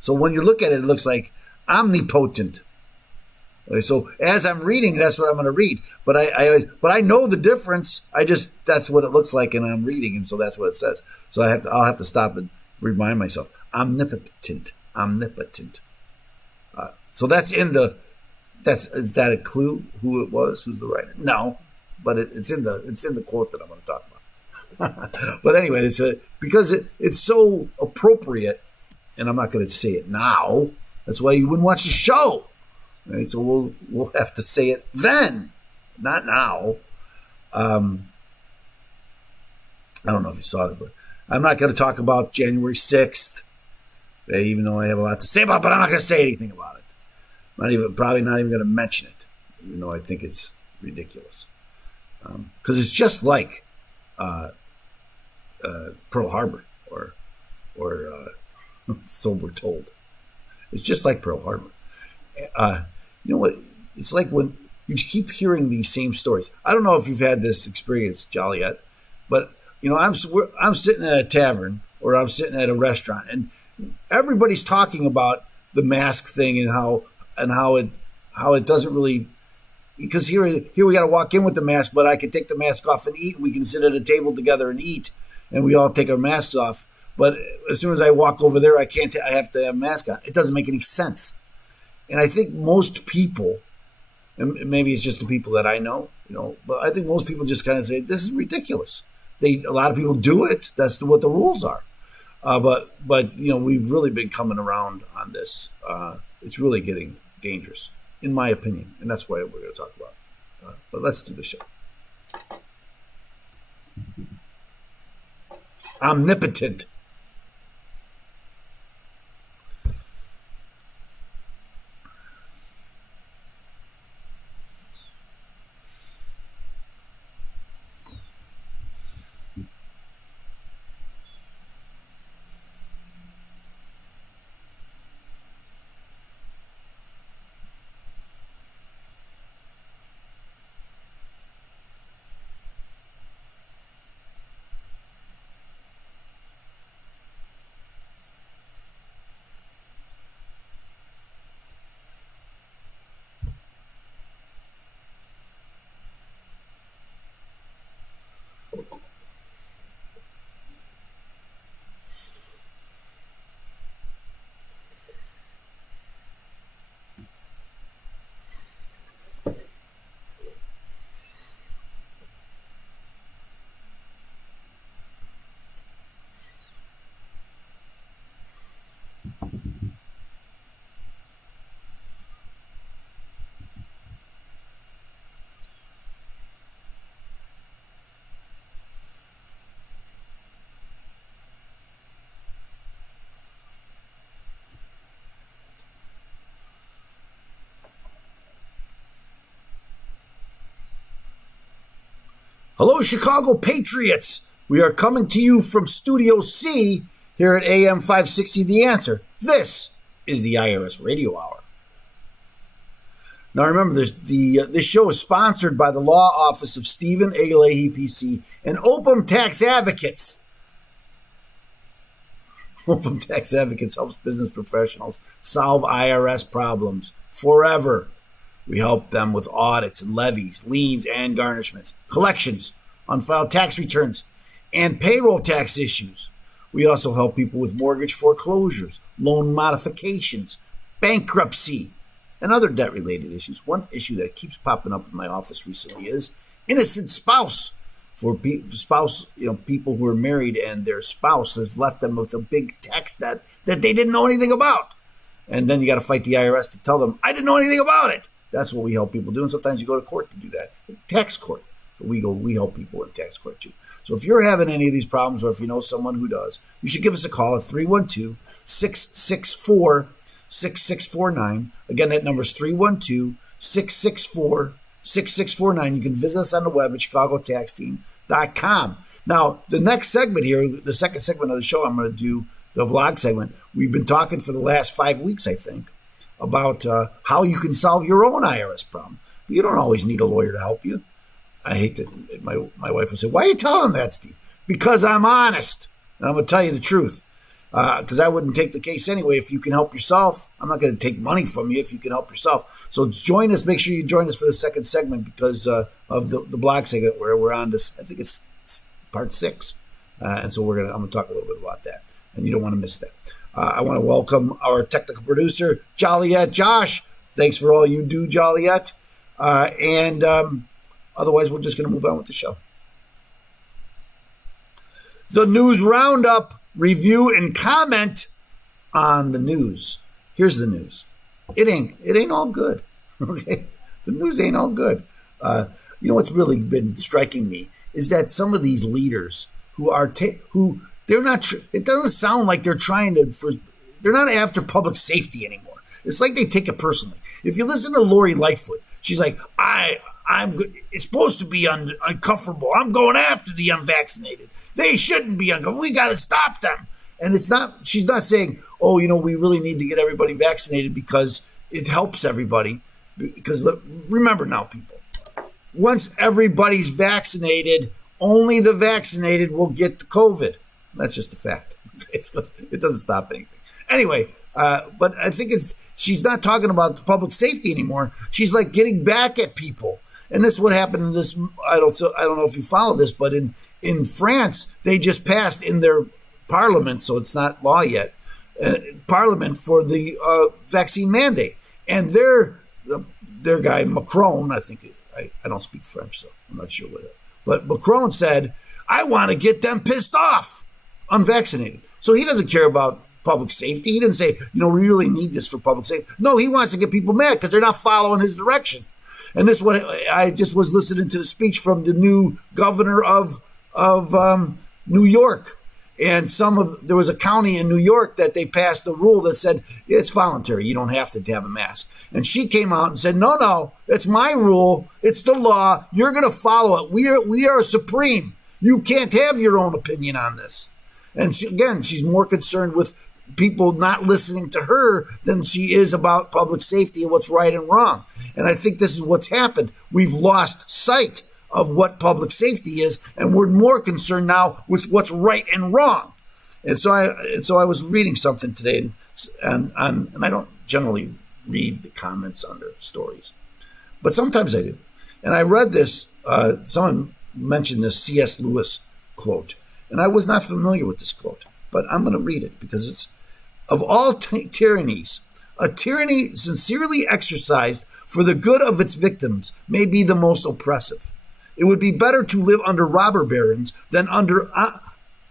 So when you look at it, it looks like omnipotent. Okay, so as I'm reading, that's what I'm going to read. But I know the difference. That's what it looks like, and I'm reading, and so that's what it says. So I'll have to stop and remind myself. Omnipotent. So that's is that a clue who it was? Who's the writer? No, but it's in the quote that I'm going to talk about. But anyway, because it's so appropriate, and I'm not going to say it now. That's why you wouldn't watch the show. Right? So we'll have to say it then, not now. I don't know if you saw it, but I'm not going to talk about January 6th, even though I have a lot to say about it, but I'm not going to say anything about it. Probably not even going to mention it, even though I think it's ridiculous. Because it's just like Pearl Harbor, or so we're told. It's just like Pearl Harbor. You know what? It's like when you keep hearing these same stories. I don't know if you've had this experience, Joliet, but I'm sitting at a tavern or I'm sitting at a restaurant, and everybody's talking about the mask thing and how it doesn't really, because here we got to walk in with the mask, but I can take the mask off and eat. We can sit at a table together and eat, and we all take our masks off. But as soon as I walk over there, I can't. I have to have a mask on. It doesn't make any sense. And I think most people, and maybe it's just the people that I know, but I think most people just kind of say, this is ridiculous. A lot of people do it. That's what the rules are. But we've really been coming around on this. It's really getting dangerous, in my opinion. And that's what we're going to talk about. But let's do the show. Omnipotent. Hello, Chicago Patriots. We are coming to you from Studio C here at AM 560 The Answer. This is the IRS Radio Hour. Now remember, this show is sponsored by the Law Office of Stephen A. Leahy, PC, and Open Tax Advocates. Open Tax Advocates helps business professionals solve IRS problems forever. We help them with audits and levies, liens and garnishments, collections, unfiled tax returns, and payroll tax issues. We also help people with mortgage foreclosures, loan modifications, bankruptcy, and other debt-related issues. One issue that keeps popping up in my office recently is innocent spouse. For people who are married and their spouse has left them with a big tax debt that they didn't know anything about. And then you got to fight the IRS to tell them, I didn't know anything about it. That's what we help people do. And sometimes you go to court to do that. Tax court. So we help people in tax court too. So if you're having any of these problems, or if you know someone who does, you should give us a call at 312-664-6649. Again, that number is 312-664-6649. You can visit us on the web at chicagotaxteam.com. Now, the next segment here, the second segment of the show, I'm going to do the blog segment. We've been talking for the last 5 weeks, I think, about how you can solve your own IRS problem. But you don't always need a lawyer to help you. I hate that my wife will say, why are you telling that, Steve? Because I'm honest. And I'm going to tell you the truth. Because I wouldn't take the case anyway. If you can help yourself, I'm not going to take money from you if you can help yourself. So join us. Make sure you join us for the second segment because of the blog segment where we're on this. I think it's part 6. And so I'm going to talk a little bit about that. And you don't want to miss that. I want to welcome our technical producer, Joliet Josh. Thanks for all you do, Joliet. Otherwise, we're just going to move on with the show. The News Roundup, review and comment on the news. Here's the news. It ain't all good. Okay, the news ain't all good. You know what's really been striking me is that some of these leaders they're not. It doesn't sound like they're trying to. They're not after public safety anymore. It's like they take it personally. If you listen to Lori Lightfoot, she's like, I'm good. It's supposed to be uncomfortable. I'm going after the unvaccinated. They shouldn't be uncomfortable. We got to stop them. And it's not. She's not saying, oh, we really need to get everybody vaccinated because it helps everybody. Because remember now, people, once everybody's vaccinated, only the vaccinated will get the COVID. That's just a fact. It doesn't stop anything. Anyway, but I think she's not talking about the public safety anymore. She's like getting back at people. And this is what happened in this. I don't know if you follow this, but in France, they just passed in their parliament, so it's not law yet, parliament for the vaccine mandate. And their guy, Macron, I think, I don't speak French, so I'm not sure what. But Macron said, I want to get them pissed off, unvaccinated. So he doesn't care about public safety. He didn't say, we really need this for public safety. No, he wants to get people mad because they're not following his direction. And this is what I just was listening to the speech from the new governor of New York. And there was a county in New York that they passed a rule that said it's voluntary. You don't have to have a mask. And she came out and said, no, it's my rule. It's the law. You're going to follow it. We are supreme. You can't have your own opinion on this. And she's more concerned with people not listening to her than she is about public safety and what's right and wrong. And I think this is what's happened. We've lost sight of what public safety is, and we're more concerned now with what's right and wrong. And so I was reading something today, and I don't generally read the comments under stories, but sometimes I do. And I read this. Someone mentioned this C.S. Lewis quote, and I was not familiar with this quote, but I'm going to read it because it's, of all tyrannies, a tyranny sincerely exercised for the good of its victims may be the most oppressive. It would be better to live under robber barons than under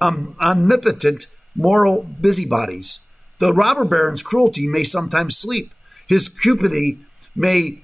omnipotent moral busybodies. The robber baron's cruelty may sometimes sleep. His cupidity may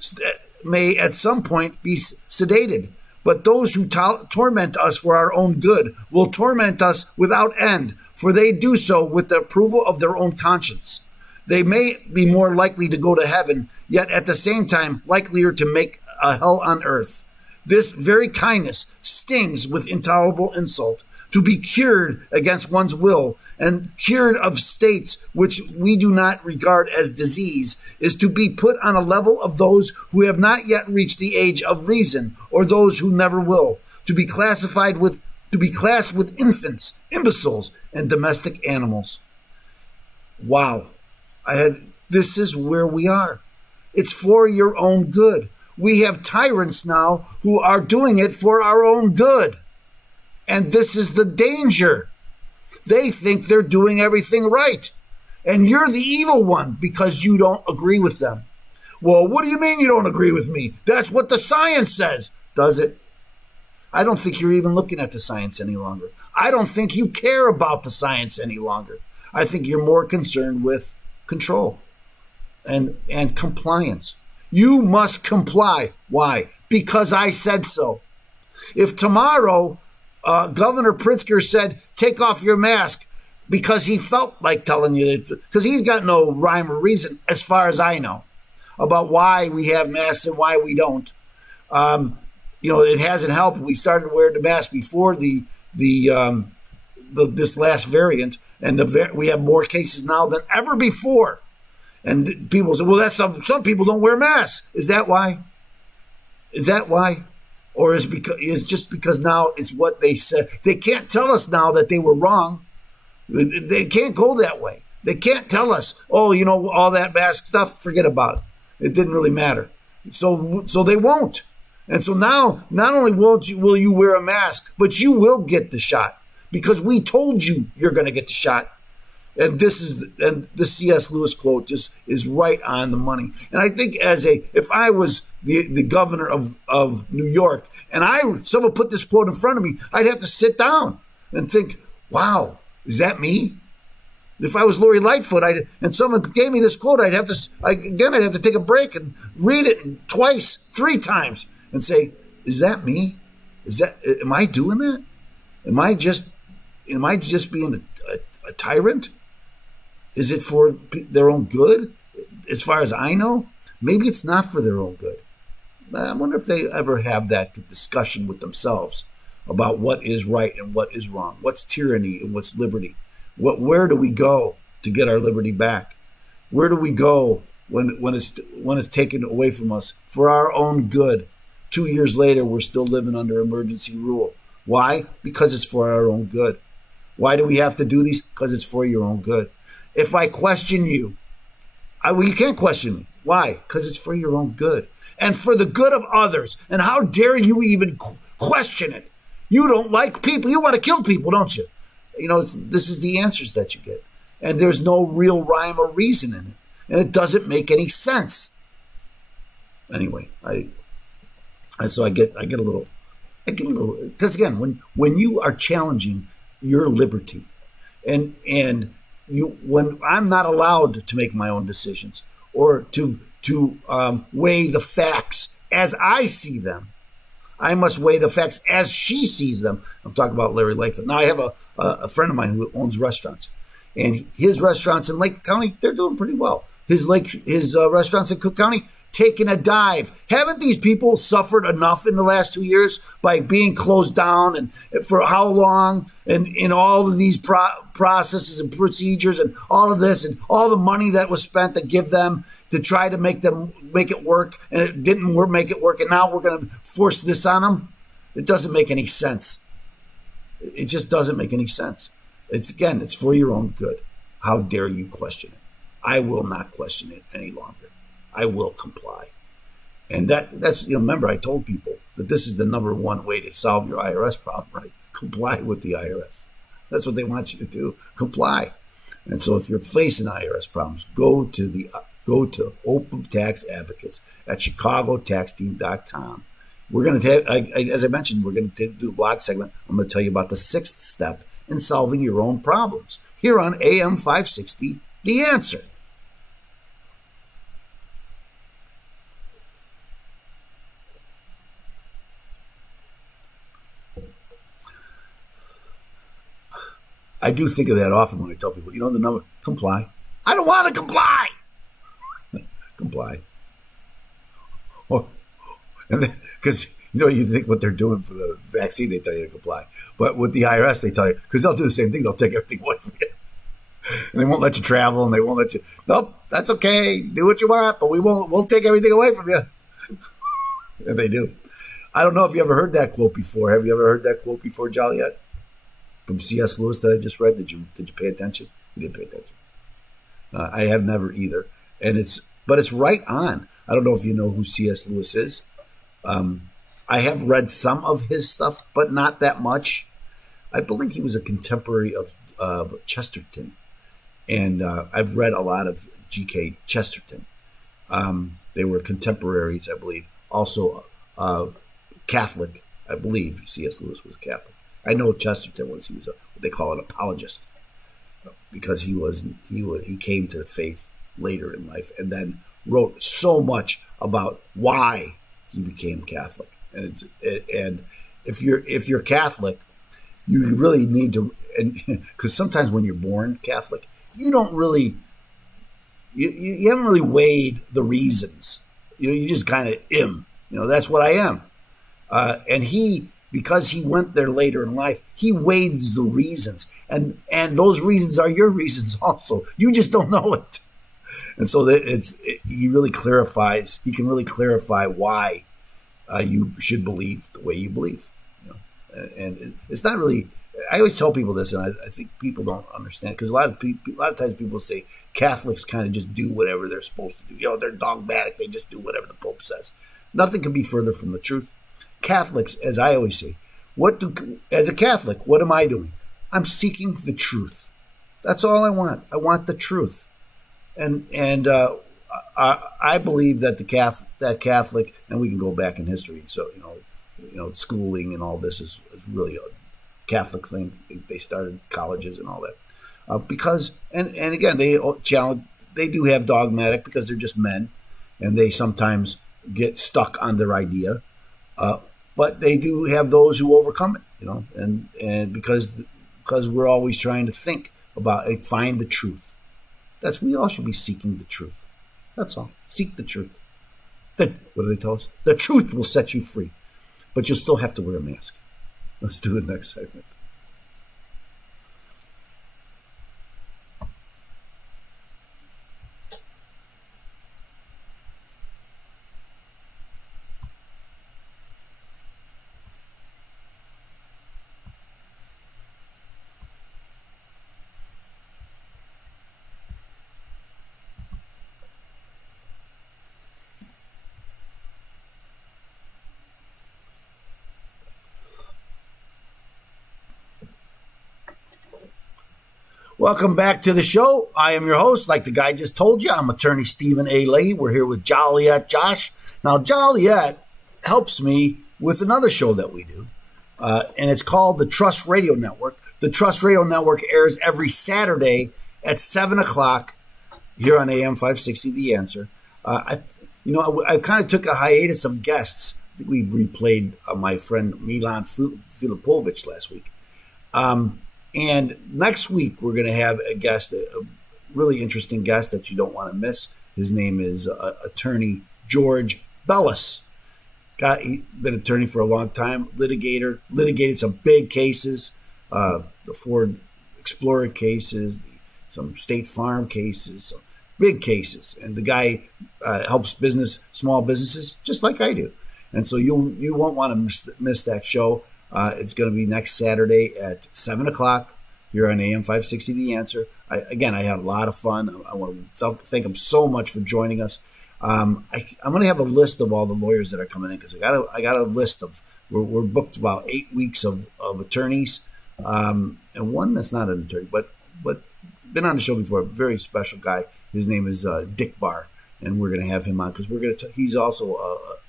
at some point be sedated. But those who torment us for our own good will torment us without end, for they do so with the approval of their own conscience. They may be more likely to go to heaven, yet at the same time likelier to make a hell on earth. This very kindness stings with intolerable insult. To be cured against one's will and cured of states which we do not regard as disease is to be put on a level of those who have not yet reached the age of reason or those who never will. To be classed with infants, imbeciles, and domestic animals. Wow. This is where we are. It's for your own good. We have tyrants now who are doing it for our own good. And this is the danger. They think they're doing everything right. And you're the evil one because you don't agree with them. Well, what do you mean you don't agree with me? That's what the science says. Does it? I don't think you're even looking at the science any longer. I don't think you care about the science any longer. I think you're more concerned with control and compliance. You must comply. Why? Because I said so. If tomorrow Governor Pritzker said, take off your mask because he felt like telling you, because he's got no rhyme or reason, as far as I know, about why we have masks and why we don't. It hasn't helped. We started wearing the mask before this last variant, and we have more cases now than ever before. And people say, well, that's some people don't wear masks. Is that why? Is that why? Or is just because now it's what they said? They can't tell us now that they were wrong. They can't go that way. They can't tell us, oh, all that mask stuff, forget about it. It didn't really matter. So they won't. And so now, not only will you wear a mask, but you will get the shot because we told you you're going to get the shot. And the C.S. Lewis quote just is right on the money. And I think if I was the governor of New York and someone put this quote in front of me, I'd have to sit down and think, wow, is that me? If I was Lori Lightfoot and someone gave me this quote, I'd have to take a break and read it twice, 3 times and say, is that me? Am I doing that? Am I just being a tyrant? Is it for their own good? As far as I know, maybe it's not for their own good. I wonder if they ever have that discussion with themselves about what is right and what is wrong, what's tyranny and what's liberty. Where do we go to get our liberty back? Where do we go when it's taken away from us for our own good? 2 years later, we're still living under emergency rule. Why? Because it's for our own good. Why do we have to do these? Because it's for your own good. If I question you, you can't question me. Why? Because it's for your own good and for the good of others. And how dare you even question it? You don't like people. You want to kill people, don't you? This is the answers that you get. And there's no real rhyme or reason in it. And it doesn't make any sense. Anyway, I get a little, because again, when you are challenging your liberty and when I'm not allowed to make my own decisions or to weigh the facts as I see them, I must weigh the facts as she sees them. I'm talking about Larry Lightfoot. Now I have a friend of mine who owns restaurants, and his restaurants in Lake County, they're doing pretty well. His restaurants in Cook County, taking a dive. Haven't these people suffered enough in the last 2 years by being closed down and for how long and in all of these processes and procedures and all of this and all the money that was spent to give them to try to make it work, and it didn't make it work, and now we're going to force this on them? It doesn't make any sense. It just doesn't make any sense. It's for your own good. How dare you question it? I will not question it any longer. I will comply. And that's remember I told people that this is the number one way to solve your IRS problem, right? Comply with the IRS. That's what they want you to do. Comply. And so if you're facing IRS problems, go to Open Tax Advocates at chicagotaxteam.com. We're going to as I mentioned, we're going to do a blog segment. I'm going to tell you about the 6th step in solving your own problems here on AM 560, The Answer. I do think of that often when I tell people, the number, comply. I don't want to comply. Comply. Because You think what they're doing for the vaccine, they tell you to comply. But with the IRS, they tell you, because they'll do the same thing. They'll take everything away from you. And they won't let you travel, and they won't let you, nope, that's okay. Do what you want, but we'll take everything away from you. And they do. I don't know if you ever heard that quote before. Have you ever heard that quote before, Joliet? From C.S. Lewis that I just read? Did you pay attention? You didn't pay attention. I have never either. But it's right on. I don't know if you know who C.S. Lewis is. I have read some of his stuff, but not that much. I believe he was a contemporary of Chesterton. And I've read a lot of G.K. Chesterton. They were contemporaries, I believe. Also Catholic, I believe. C.S. Lewis was a Catholic. I know Chesterton was. He was what they call an apologist, because he came to the faith later in life, and then wrote so much about why he became Catholic. And if you're Catholic, you really need to, and because sometimes when you're born Catholic, you don't really, you haven't really weighed the reasons. You just kind of that's what I am. And because he went there later in life, he weighs the reasons, and those reasons are your reasons also. You just don't know it. And so he really clarifies. He can really clarify why you should believe the way you believe. And it's not really. I always tell people this, and I think people don't understand, because a lot of times people say Catholics kind of just do whatever they're supposed to do. They're dogmatic. They just do whatever the Pope says. Nothing can be further from the truth. Catholics, as I always say, as a Catholic, what am I doing? I'm seeking the truth. That's all I want. I want the truth. And I believe that that Catholic, and we can go back in history. So schooling and all this is really a Catholic thing. They started colleges and all that because and again they do have dogmatic, because they're just men, and they sometimes get stuck on their idea. But they do have those who overcome it, and because we're always trying to think about it, find the truth. We all should be seeking the truth. That's all. Seek the truth. Then, what do they tell us? The truth will set you free, but you'll still have to wear a mask. Let's do the next segment. Welcome back to the show. I am your host, like the guy just told you. I'm attorney Stephen A. Leahy. We're here with Joliet Josh. Now, Joliet helps me with another show that we do, and it's called the Trust Radio Network. The Trust Radio Network airs every Saturday at 7 o'clock here on AM 560, The Answer. I kind of took a hiatus of guests. We replayed my friend Milan Filipovic last week. And next week, we're going to have a guest, a really interesting guest that you don't want to miss. His name is attorney George Bellis. He's been an attorney for a long time, litigated some big cases, the Ford Explorer cases, some State Farm cases, some big cases. And the guy helps small businesses, just like I do. And so you won't want to miss that show. It's going to be next Saturday at 7 o'clock here on AM 560, The Answer. I had a lot of fun. I want to thank them so much for joining us. I'm going to have a list of all the lawyers that are coming in, because I got a list of, we're booked about 8 weeks of attorneys, and one that's not an attorney, but been on the show before, a very special guy. His name is Dick Barr, and we're going to have him on, because he's also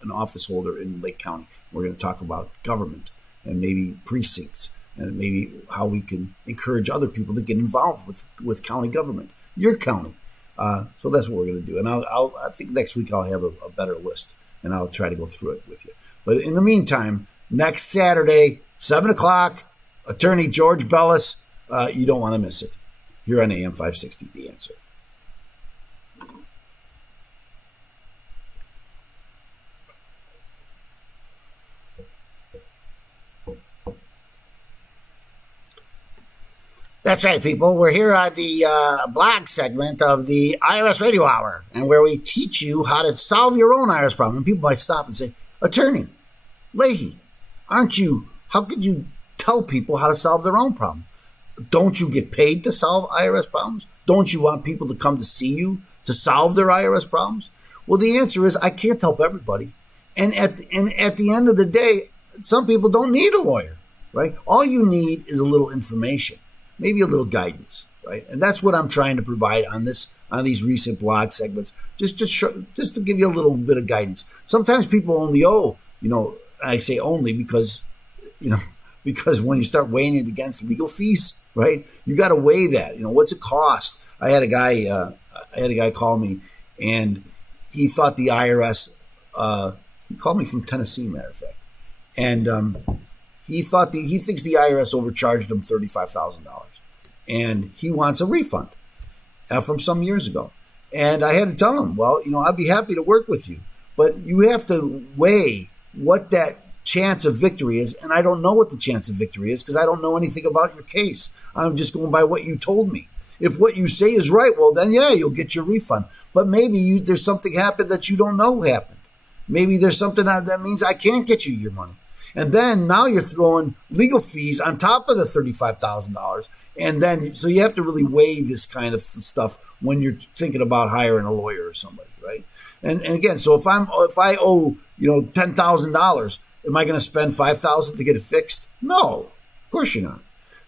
an office holder in Lake County. We're going to talk about government and maybe precincts, and maybe how we can encourage other people to get involved with county government, your county. So that's what we're going to do. And I think next week I'll have a better list, and I'll try to go through it with you. But in the meantime, next Saturday, 7 o'clock, attorney George Bellis, you don't want to miss it, here on AM 560, The Answer. That's right, people. We're here on the blog segment of the IRS Radio Hour, and where we teach you how to solve your own IRS problem. And people might stop and say, Attorney Leahy, how could you tell people how to solve their own problem? Don't you get paid to solve IRS problems? Don't you want people to come to see you to solve their IRS problems? Well, the answer is I can't help everybody. And at the end of the day, some people don't need a lawyer, right? All you need is a little information, maybe a little guidance, right? And that's what I'm trying to provide on these recent blog segments, just to give you a little bit of guidance. Sometimes people only owe, I say only because when you start weighing it against legal fees, right? You got to weigh that. What's it cost? I had a guy call me, and he thought the IRS. He called me from Tennessee, matter of fact, and he thinks the IRS overcharged him $35,000, and he wants a refund from some years ago. And I had to tell him, well, I'd be happy to work with you, but you have to weigh what that chance of victory is. And I don't know what the chance of victory is because I don't know anything about your case. I'm just going by what you told me. If what you say is right, well, then, yeah, you'll get your refund. But maybe there's something happened that you don't know happened. Maybe there's something that means I can't get you your money. And then now you're throwing legal fees on top of the $35,000. And then, so you have to really weigh this kind of stuff when you're thinking about hiring a lawyer or somebody, right? And again, so if I owe, $10,000, am I going to spend $5,000 to get it fixed? No, of course you're not.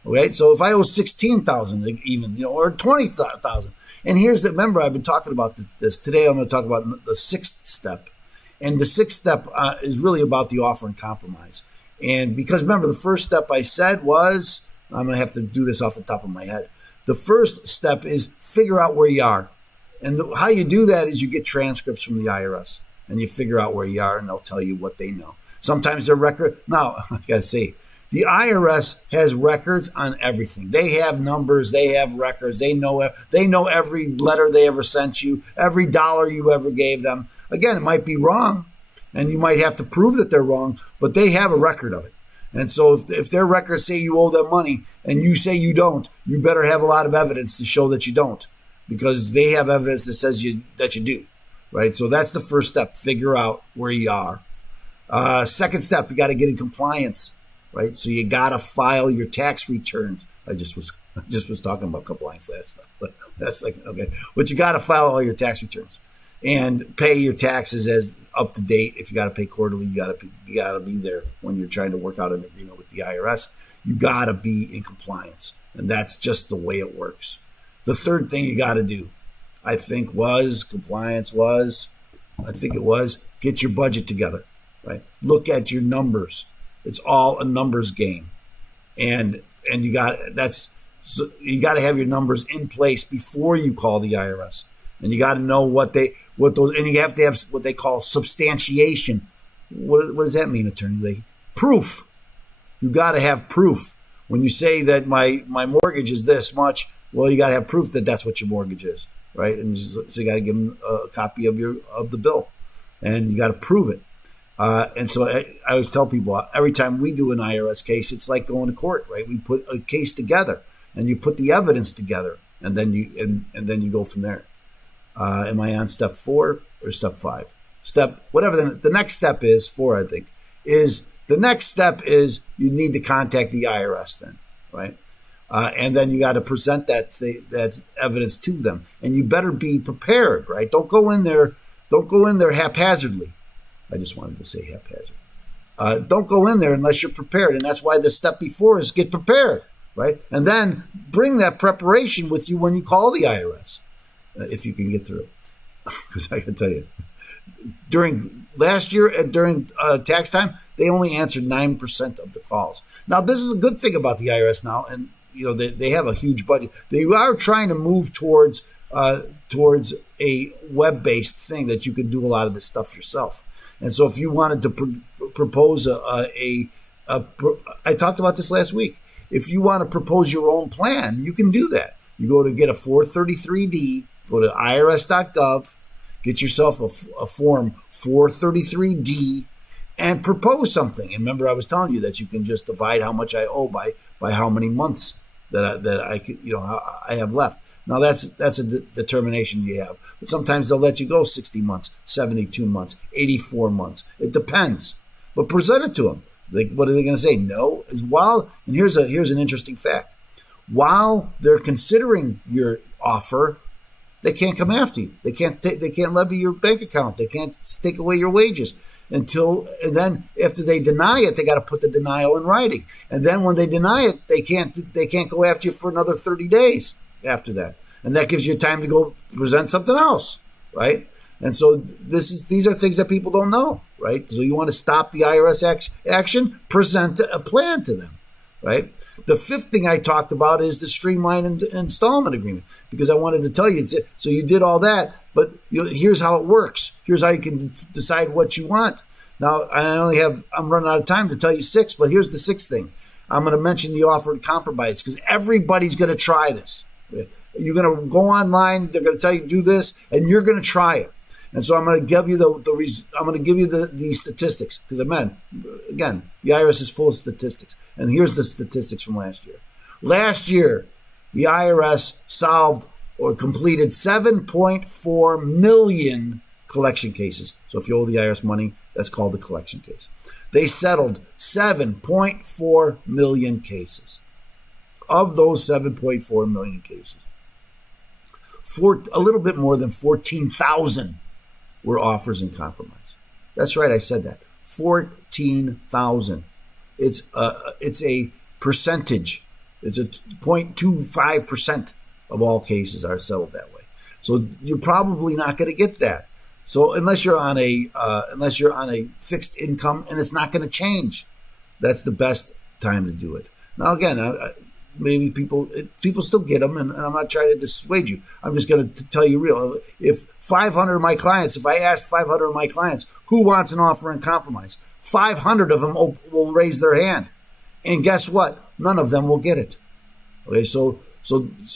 Okay, so if I owe $16,000 even, or $20,000, and remember, I've been talking about this today. I'm going to talk about the sixth step. And the sixth step is really about the offer and compromise. And because remember, the first step I said was, I'm going to have to do this off the top of my head. The first step is figure out where you are. And how you do that is you get transcripts from the IRS and you figure out where you are, and they'll tell you what they know. Sometimes their record. Now, I got to say, the IRS has records on everything. They have numbers. They have records. They know every letter they ever sent you, every dollar you ever gave them. Again, it might be wrong, and you might have to prove that they're wrong, but they have a record of it. And so if their records say you owe them money and you say you don't, you better have a lot of evidence to show that you don't, because they have evidence that says that you do, right? So that's the first step. Figure out where you are. Second step, you got to get in compliance. Right, so you gotta file your tax returns. I just was talking about compliance last second. Okay, but you gotta file all your tax returns and pay your taxes as up to date. If you gotta pay quarterly, you gotta be there when you're trying to work out an agreement with the IRS. You gotta be in compliance, and that's just the way it works. The third thing you gotta do, I think it was get your budget together. Right, look at your numbers. It's all a numbers game, and you got to have your numbers in place before you call the IRS, and you got to know and you have to have what they call substantiation. What does that mean, Attorney Leahy? Proof. You got to have proof. When you say that my mortgage is this much, well, you got to have proof that that's what your mortgage is, right? And so you got to give them a copy of the bill, and you got to prove it. And so I always tell people, every time we do an IRS case, it's like going to court, right? We put a case together, and you put the evidence together, and then you go from there. Am I on step 4 or step 5? Whatever the next step is, 4, I think, is the next step is you need to contact the IRS then, right? And then you got to present that evidence to them, and you better be prepared, right? Don't go in there haphazardly. I just wanted to say haphazard. Don't go in there unless you're prepared. And that's why the step before is get prepared, right? And then bring that preparation with you when you call the IRS, if you can get through it. Because I can tell you, during last year, during tax time, they only answered 9% of the calls. Now, this is a good thing about the IRS now, and they have a huge budget. They are trying to move towards a web-based thing that you can do a lot of this stuff yourself. And so if you wanted to propose I talked about this last week. If you want to propose your own plan, you can do that. You go to get a 433D, go to irs.gov, get yourself a form 433D, and propose something. And remember, I was telling you that you can just divide how much I owe by how many months that I could, I have left. Now that's a determination you have. But sometimes they'll let you go 60 months, 72 months, 84 months. It depends. But present it to them. Like, what are they going to say? No. And here's an interesting fact. While they're considering your offer, they can't come after you. They can't levy your bank account. They can't take away your wages and then after they deny it, they got to put the denial in writing. And then when they deny it, they can't go after you for another 30 days after that. And that gives you time to go present something else, right? And so these are things that people don't know, right? So you want to stop the IRS action, present a plan to them, right? The fifth thing I talked about is the streamlined installment agreement, because I wanted to tell you, so you did all that, but here's how it works. Here's how you can decide what you want. Now, I'm running out of time to tell you 6, but here's the 6th thing. I'm going to mention the offered compromise, because everybody's going to try this. You're going to go online, they're going to tell you do this, and you're going to try it. And so I'm going to give you the statistics, because again, the IRS is full of statistics. And here's the statistics from last year. Last year, the IRS solved or completed 7.4 million collection cases. So if you owe the IRS money, that's called a collection case. They settled 7.4 million cases. Of those 7.4 million cases, a little bit more than 14,000 were offers in compromise. That's right, I said that. 14,000. It's a percentage. It's a 0.25% of all cases are settled that way. So you're probably not going to get that. So unless you're on a fixed income, and it's not going to change, that's the best time to do it. Now again, maybe people still get them, and I'm not trying to dissuade you. I'm just going to tell you real. If I asked 500 of my clients who wants an offer in compromise, 500 of them will raise their hand, and guess what? None of them will get it. Okay, so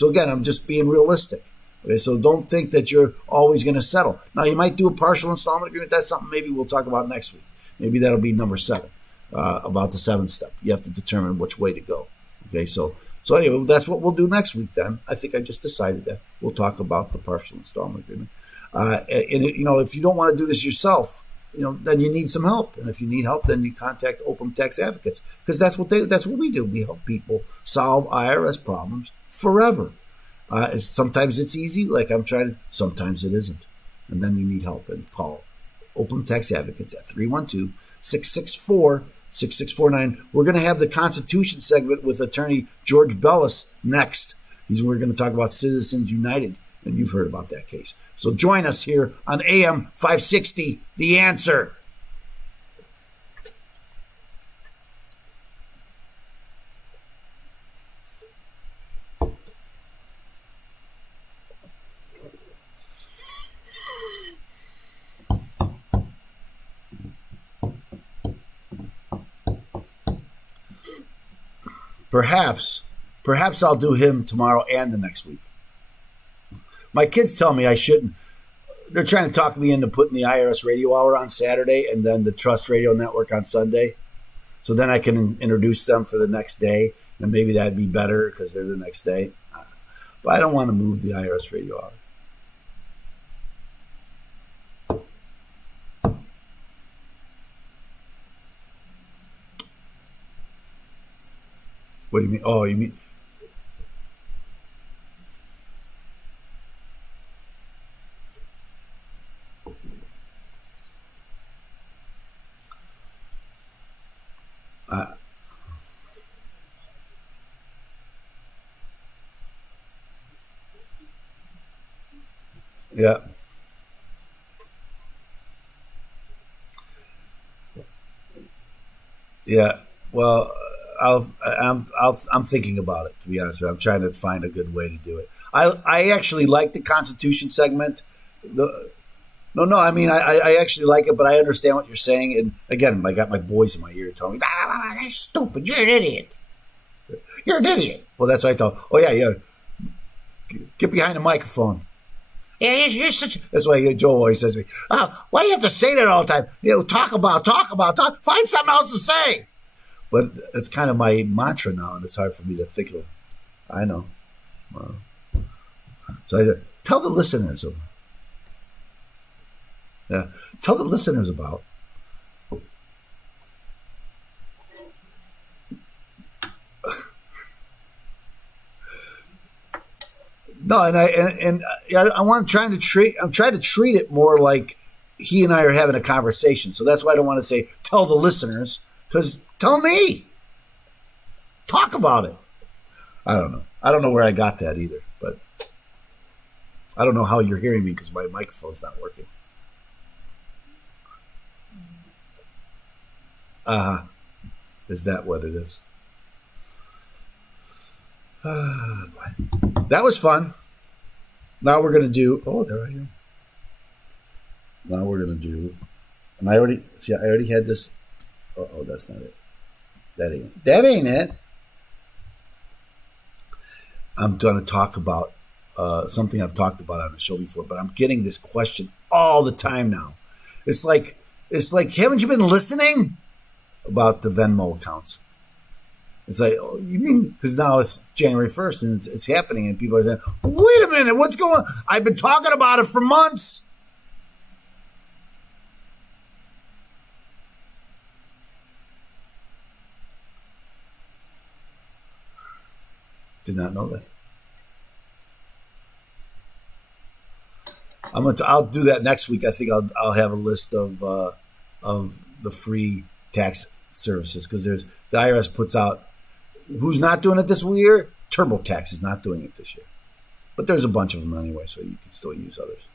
again, I'm just being realistic. Okay, so don't think that you're always going to settle. Now, you might do a partial installment agreement. That's something maybe we'll talk about next week. Maybe that'll be number 7, about the 7th step. You have to determine which way to go. Okay, so anyway, that's what we'll do next week then. I think I just decided that. We'll talk about the partial installment agreement. And if you don't want to do this yourself, then you need some help. And if you need help, then you contact Open Tax Advocates, because that's what we do. We help people solve IRS problems forever. Sometimes it's easy, like I'm trying to, sometimes it isn't. And then you need help, and call Open Tax Advocates at 312-664-6649. We're going to have the Constitution segment with attorney George Bellis next. We're going to talk about Citizens United, and you've heard about that case. So join us here on AM 560, The Answer. Perhaps I'll do him tomorrow and the next week. My kids tell me I shouldn't. They're trying to talk me into putting the IRS Radio Hour on Saturday and then the Trust Radio Network on Sunday. So then I can introduce them for the next day, and maybe that'd be better because they're the next day. But I don't want to move the IRS Radio Hour. What do you mean? Oh, you mean... Yeah. Yeah. Well, I'm thinking about it, to be honest with you. I'm trying to find a good way to do it. I actually like the Constitution segment. I mean, I actually like it, but I understand what you're saying. And again, I got my boys in my ear telling me, that's stupid. You're an idiot. You're an idiot. Well, that's what I thought. Oh, yeah. Get behind the microphone. Yeah, you're such. That's why Joe always says to me, why do you have to say that all the time? Talk. Find something else to say. But it's kind of my mantra now, and it's hard for me to think of I know. So tell the listeners. Tell the listeners about. No, and I want I'm trying to treat it more like he and I are having a conversation. So that's why I don't want to say tell the listeners, because tell me. Talk about it. I don't know. I don't know where I got that either, but I don't know how you're hearing me because my microphone's not working. Is that what it is? That was fun. Now we're going to do, there I am. Now we're going to do, and I already had this. Oh, that's not it. That ain't it. I'm going to talk about something I've talked about on the show before, but I'm getting this question all the time now. It's like, haven't you been listening about the Venmo accounts? It's like, oh, you mean, because now it's January 1st and it's happening and people are saying, wait a minute, what's going on? I've been talking about it for months. Did not know that. I'll do that next week. I think I'll have a list of the free tax services, because the IRS puts out who's not doing it this year. TurboTax is not doing it this year, but there's a bunch of them anyway, so you can still use others.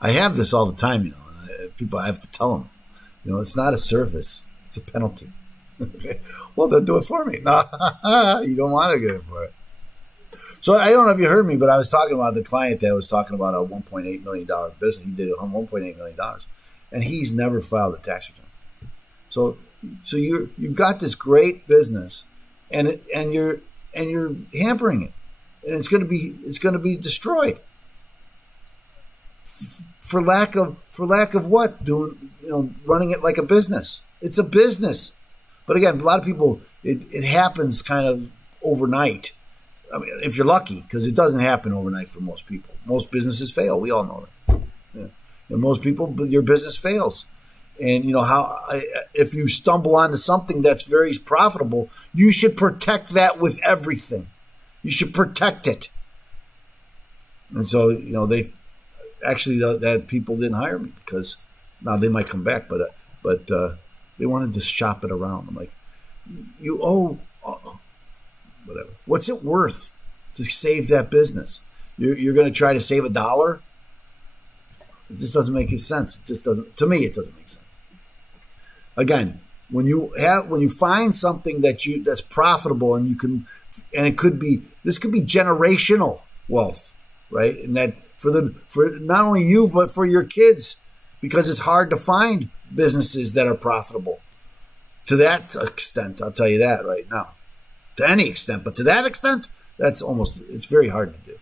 I have this all the time, people, I have to tell them, it's not a service, it's a penalty. Okay. Well, they'll do it for me. No, you don't want to get it for it. So I don't know if you heard me, but I was talking about the client that was talking about a $1.8 million business. He did $1.8 million, and he's never filed a tax return. So you've got this great business, and you're hampering it, and it's going to be destroyed for lack of what? Running it like a business. It's a business. But again, a lot of people, it happens kind of overnight. I mean, if you're lucky, because it doesn't happen overnight for most people. Most businesses fail. We all know that. Yeah. And most people, your business fails. And if you stumble onto something that's very profitable, you should protect that with everything. You should protect it. And so, they actually, that people didn't hire me because now they might come back, but they wanted to shop it around. I'm like, you owe whatever. What's it worth to save that business? You're going to try to save $1? It just doesn't make any sense. It just doesn't. To me, it doesn't make sense. Again, when you find something that's profitable and this could be generational wealth, right? And that for not only you but for your kids, because it's hard to find businesses that are profitable to that extent. I'll tell you that right now. To any extent, but to that extent, it's very hard to do.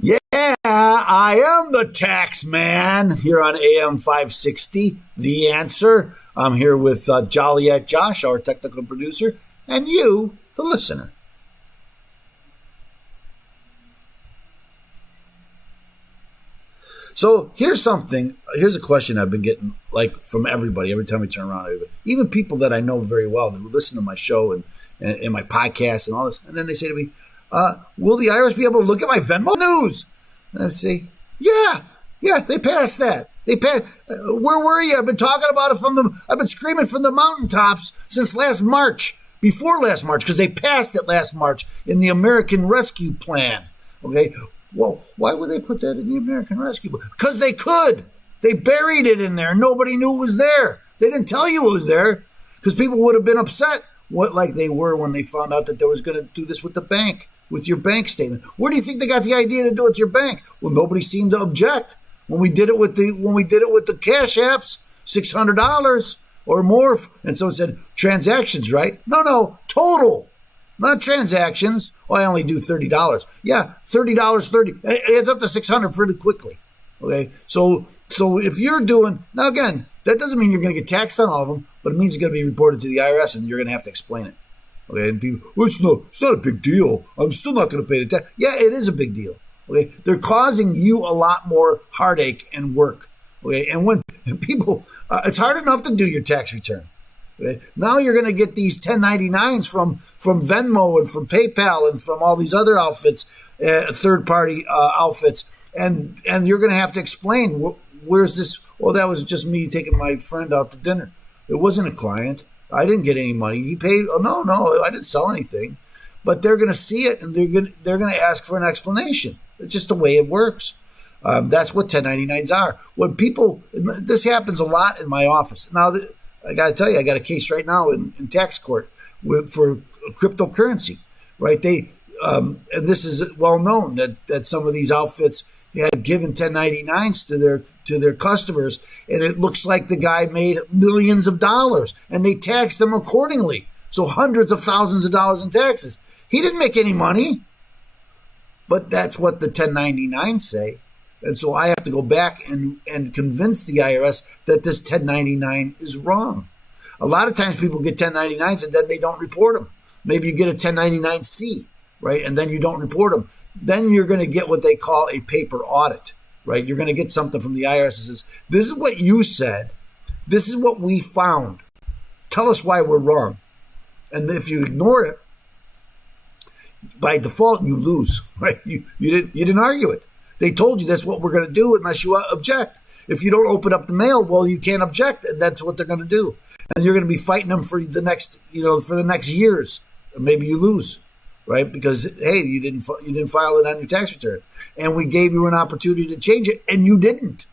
Yeah, I am the tax man here on AM 560, The Answer. I'm here with Joliet Josh, our technical producer, and you, the listener. So here's a question I've been getting from everybody every time we turn around, even people that I know very well who listen to my show and my podcast and all this. And then they say to me, will the IRS be able to look at my Venmo news? And I say, yeah, they passed that. They passed. Where were you? I've been talking about it I've been screaming from the mountaintops since last March, before last March, because they passed it last March in the American Rescue Plan. Okay. Well, why would they put that in the American Rescue Plan? Because they could. They buried it in there. Nobody knew it was there. They didn't tell you it was there because people would have been upset, like they were when they found out that they was going to do this with the bank, with your bank statement. Where do you think they got the idea to do it with your bank? Well, nobody seemed to object when we did it with the cash apps, $600 or more. And someone said transactions, right? No, total, not transactions. Well, I only do $30. Yeah, $30. It adds up to $600 pretty quickly. Okay, so if you're doing, now again, that doesn't mean you're going to get taxed on all of them, but it means it's going to be reported to the IRS and you're going to have to explain it. Okay, and people, it's not a big deal. I'm still not going to pay the tax. Yeah, it is a big deal. Okay, they're causing you a lot more heartache and work. Okay, and when people, it's hard enough to do your tax return. Okay, now you're going to get these 1099s from Venmo and from PayPal and from all these other outfits, third-party outfits, and you're going to have to explain where's this. Well, that was just me taking my friend out to dinner. It wasn't a client. I didn't get any money. He paid. Oh no, I didn't sell anything. But they're going to see it and they're going to ask for an explanation. It's just the way it works. That's what 1099s are. When people, this happens a lot in my office. Now, I got to tell you, I got a case right now in tax court for cryptocurrency, right? And this is well known that some of these outfits have given 1099s to their customers, and it looks like the guy made millions of dollars, and they taxed them accordingly. So hundreds of thousands of dollars in taxes. He didn't make any money, but that's what the 1099s say. And so I have to go back and convince the IRS that this 1099 is wrong. A lot of times people get 1099s and then they don't report them. Maybe you get a 1099-C, right? And then you don't report them. Then you're going to get what they call a paper audit, right? You're going to get something from the IRS that says, this is what you said. This is what we found. Tell us why we're wrong. And if you ignore it, by default, you lose, right? You didn't argue it. They told you that's what we're going to do unless you object. If you don't open up the mail, well, you can't object, and that's what they're going to do. And you're going to be fighting them for the next years. Maybe you lose, right? Because hey, you didn't file it on your tax return, and we gave you an opportunity to change it, and you didn't,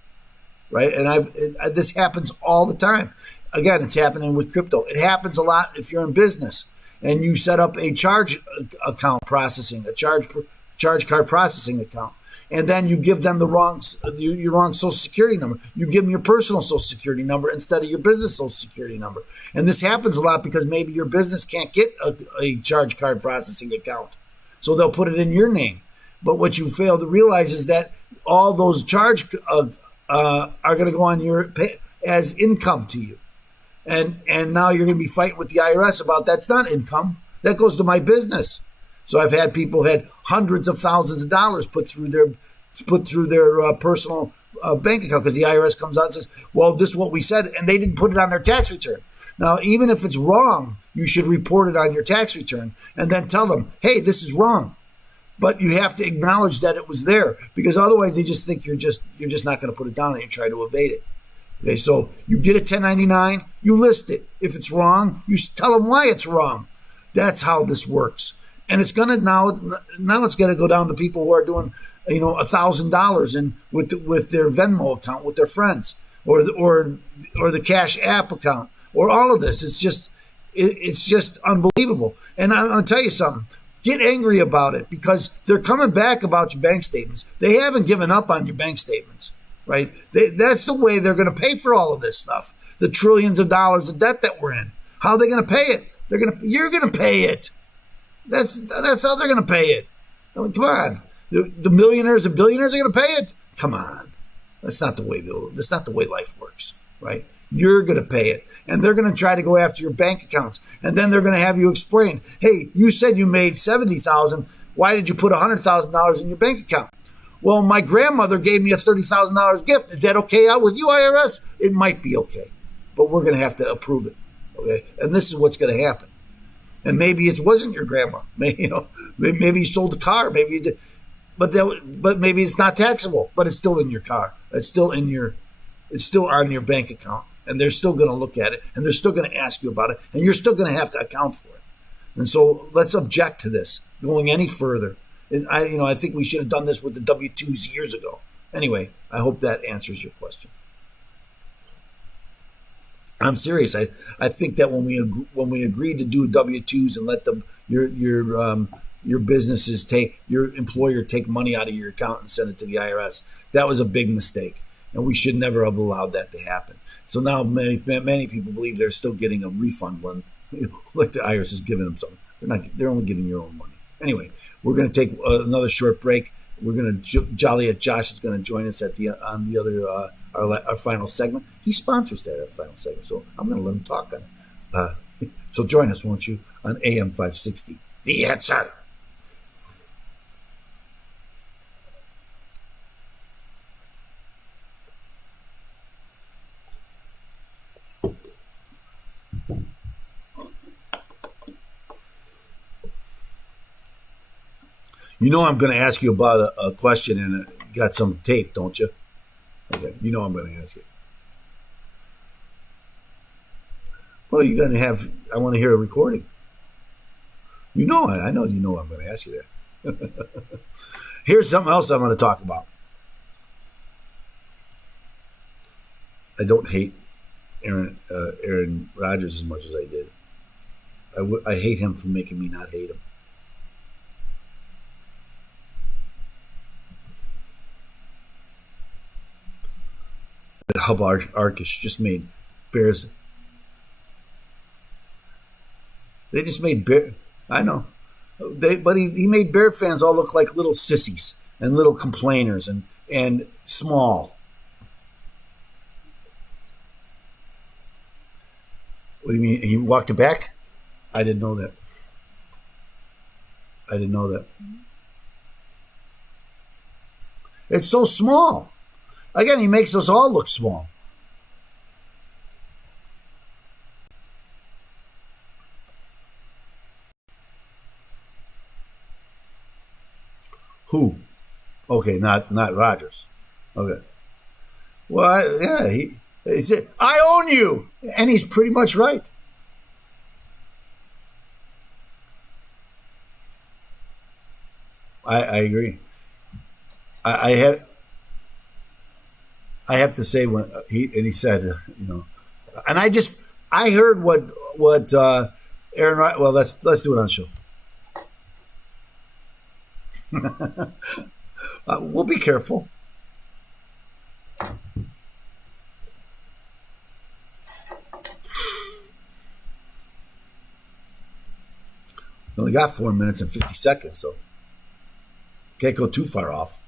right? And this happens all the time. Again, it's happening with crypto. It happens a lot if you're in business and you set up a charge account processing, a charge card processing account. And then you give them your wrong social security number. You give them your personal social security number instead of your business social security number. And this happens a lot because maybe your business can't get a charge card processing account. So they'll put it in your name. But what you fail to realize is that all those charge are going to go on your pay as income to you. And now you're going to be fighting with the IRS about that's not income. That goes to my business. So I've had people had hundreds of thousands of dollars put through their personal bank account because the IRS comes out and says, well, this is what we said, and they didn't put it on their tax return. Now, even if it's wrong, you should report it on your tax return and then tell them, hey, this is wrong. But you have to acknowledge that it was there because otherwise they just think you're just not going to put it down and you try to evade it. Okay, so you get a 1099, you list it. If it's wrong, you tell them why it's wrong. That's how this works. And it's gonna now it's gonna go down to people who are doing, $1,000 in with their Venmo account with their friends, or the Cash App account, or all of this. It's just unbelievable. And I'm gonna tell you something. Get angry about it because they're coming back about your bank statements. They haven't given up on your bank statements, right? That's the way they're gonna pay for all of this stuff. The trillions of dollars of debt that we're in. How are they gonna pay it? You're gonna pay it. That's how they're going to pay it. I mean, come on, the millionaires and billionaires are going to pay it. Come on, that's not the way life works, right? You're going to pay it, and they're going to try to go after your bank accounts, and then they're going to have you explain, hey, you said you made $70,000. Why did you put $100,000 in your bank account? Well, my grandmother gave me a $30,000 gift. Is that okay out with you, IRS? It might be okay, but we're going to have to approve it, okay? And this is what's going to happen. And maybe it wasn't your grandma. Maybe you sold a car. Maybe you did. but maybe it's not taxable, but it's still in your car. It's still on your bank account, and they're still going to look at it, and they're still going to ask you about it, and you're still going to have to account for it. And so let's object to this going any further. I think we should have done this with the W-2s years ago. Anyway, I hope that answers your question. I'm serious. I think that when we agreed to do W-2s and let your businesses your employer take money out of your account and send it to the IRS, that was a big mistake, and we should never have allowed that to happen. So now many people believe they're still getting a refund when, like the IRS is giving them something. They're only giving your own money. Anyway, we're going to take another short break. We're going to Jolly at Josh is going to join us on the other our final segment. He sponsors that final segment, so I'm going to let him talk on it. So join us, won't you, on AM 560. The Answer. You know I'm going to ask you about a question, and you got some tape, don't you? Okay, you know I'm going to ask you. Well, you're going to have, I want to hear a recording. You know, I know you know I'm going to ask you that. Here's something else I'm going to talk about. I don't hate Aaron Rodgers as much as I did. I hate him for making me not hate him. Hub Arkish just made Bears. They just made Bear. I know, but he made Bear fans all look like little sissies and little complainers and small. What do you mean? He walked it back? I didn't know that. It's so small. Again, he makes us all look small. Who? Okay, not Rodgers. Okay. Well, he said, "I own you," and he's pretty much right. I agree. I have to say when he said, and I heard what Aaron. Well, let's do it on the show. We'll be careful. We only got 4 minutes and 50 seconds, so can't go too far off.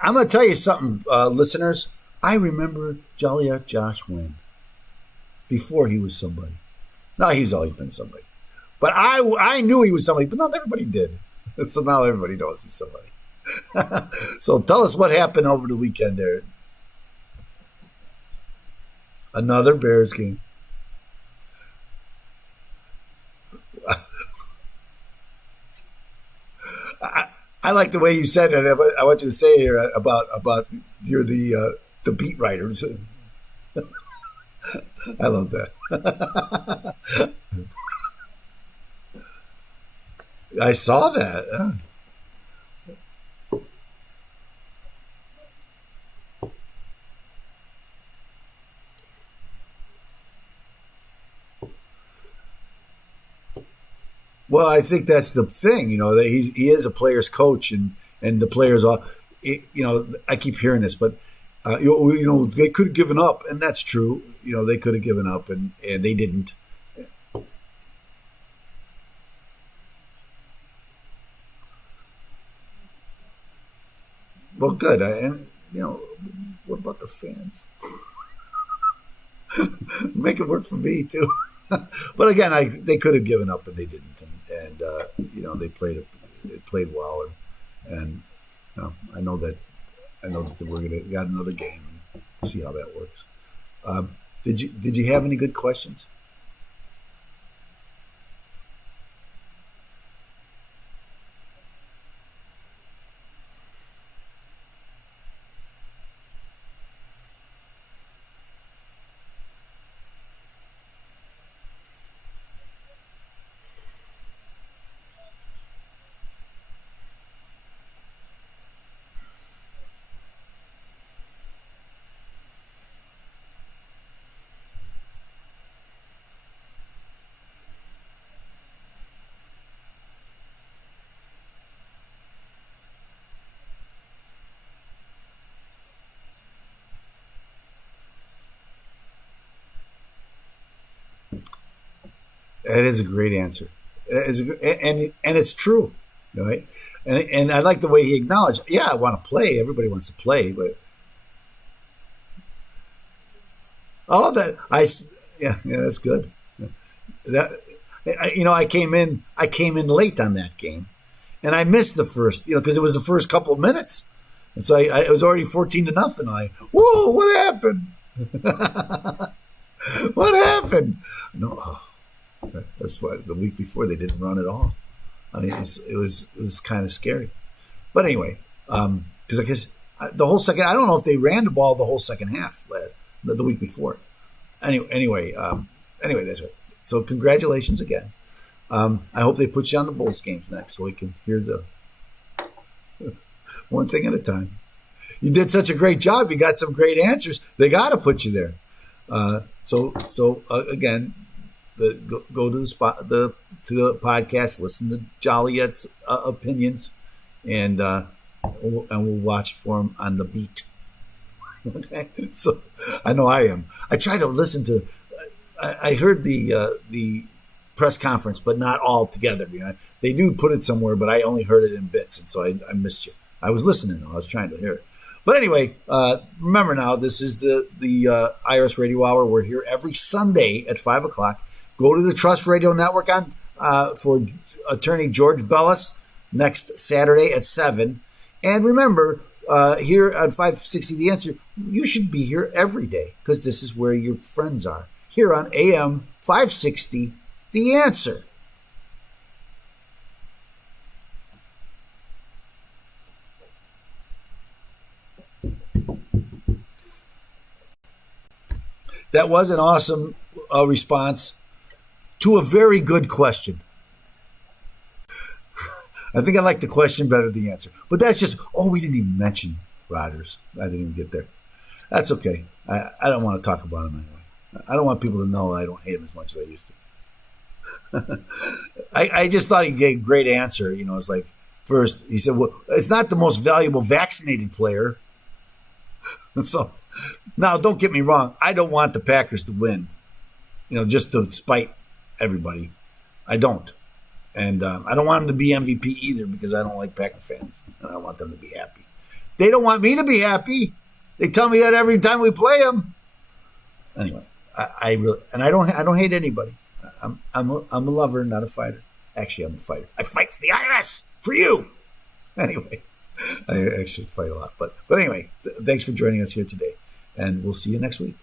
I'm going to tell you something, listeners. I remember Joliet Josh Wynn before he was somebody. No, he's always been somebody. But I knew he was somebody, but not everybody did. So now everybody knows he's somebody. So tell us what happened over the weekend there. Another Bears game. I like the way you said it. I want you to say here about you're the beat writers. I love that. I saw that. Yeah. Well, I think that's the thing, that he is a player's coach, and the players are. I keep hearing this, but they could have given up, and that's true. They could have given up, and they didn't. Well, good. What about the fans? Make it work for me too. But again, they could have given up, and they didn't. And they played well, and I know that we're got another game and see how that works. Did you have any good questions? That is a great answer. And it's true, right? And I like the way he acknowledged. Yeah, I want to play. Everybody wants to play, but that's good. I came in late on that game, and I missed the first, because it was the first couple of minutes, and so it was already 14-0. Whoa, what happened? What happened? No. That's why the week before they didn't run at all. I mean, it was kind of scary. But anyway, because I guess the whole second, I don't know if they ran the ball the whole second half the week before. Anyway, that's it. So congratulations again. I hope they put you on the Bulls games next so we can hear the one thing at a time. You did such a great job. You got some great answers. They got to put you there. So again. Go to the podcast, listen to Joliet's opinions, and we'll watch for him on the beat. Okay, so I know I am. I try to listen to. I heard the press conference, but not all together. They do put it somewhere, but I only heard it in bits, and so I missed you. I was listening though. I was trying to hear it. But anyway, remember now, this is the IRS Radio Hour. We're here every Sunday at 5:00. Go to the Trust Radio Network for Attorney George Bellis next Saturday at 7. And remember, here on 560 The Answer, you should be here every day because this is where your friends are. Here on AM 560 The Answer. That was an awesome response to a very good question. I think I like the question better than the answer. But that's just, we didn't even mention Rodgers. I didn't even get there. That's okay. I don't want to talk about him anyway. I don't want people to know I don't hate him as much as I used to. I just thought he gave a great answer. It's like, first, he said, well, it's not the most valuable vaccinated player. So, now, don't get me wrong. I don't want the Packers to win, just to spite everybody. I don't. And I don't want them to be MVP either because I don't like Packer fans. And I want them to be happy. They don't want me to be happy. They tell me that every time we play them. Anyway, I don't hate anybody. I'm a lover, not a fighter. Actually, I'm a fighter. I fight for the IRS, for you. Anyway, I actually fight a lot. But anyway, thanks for joining us here today. And we'll see you next week.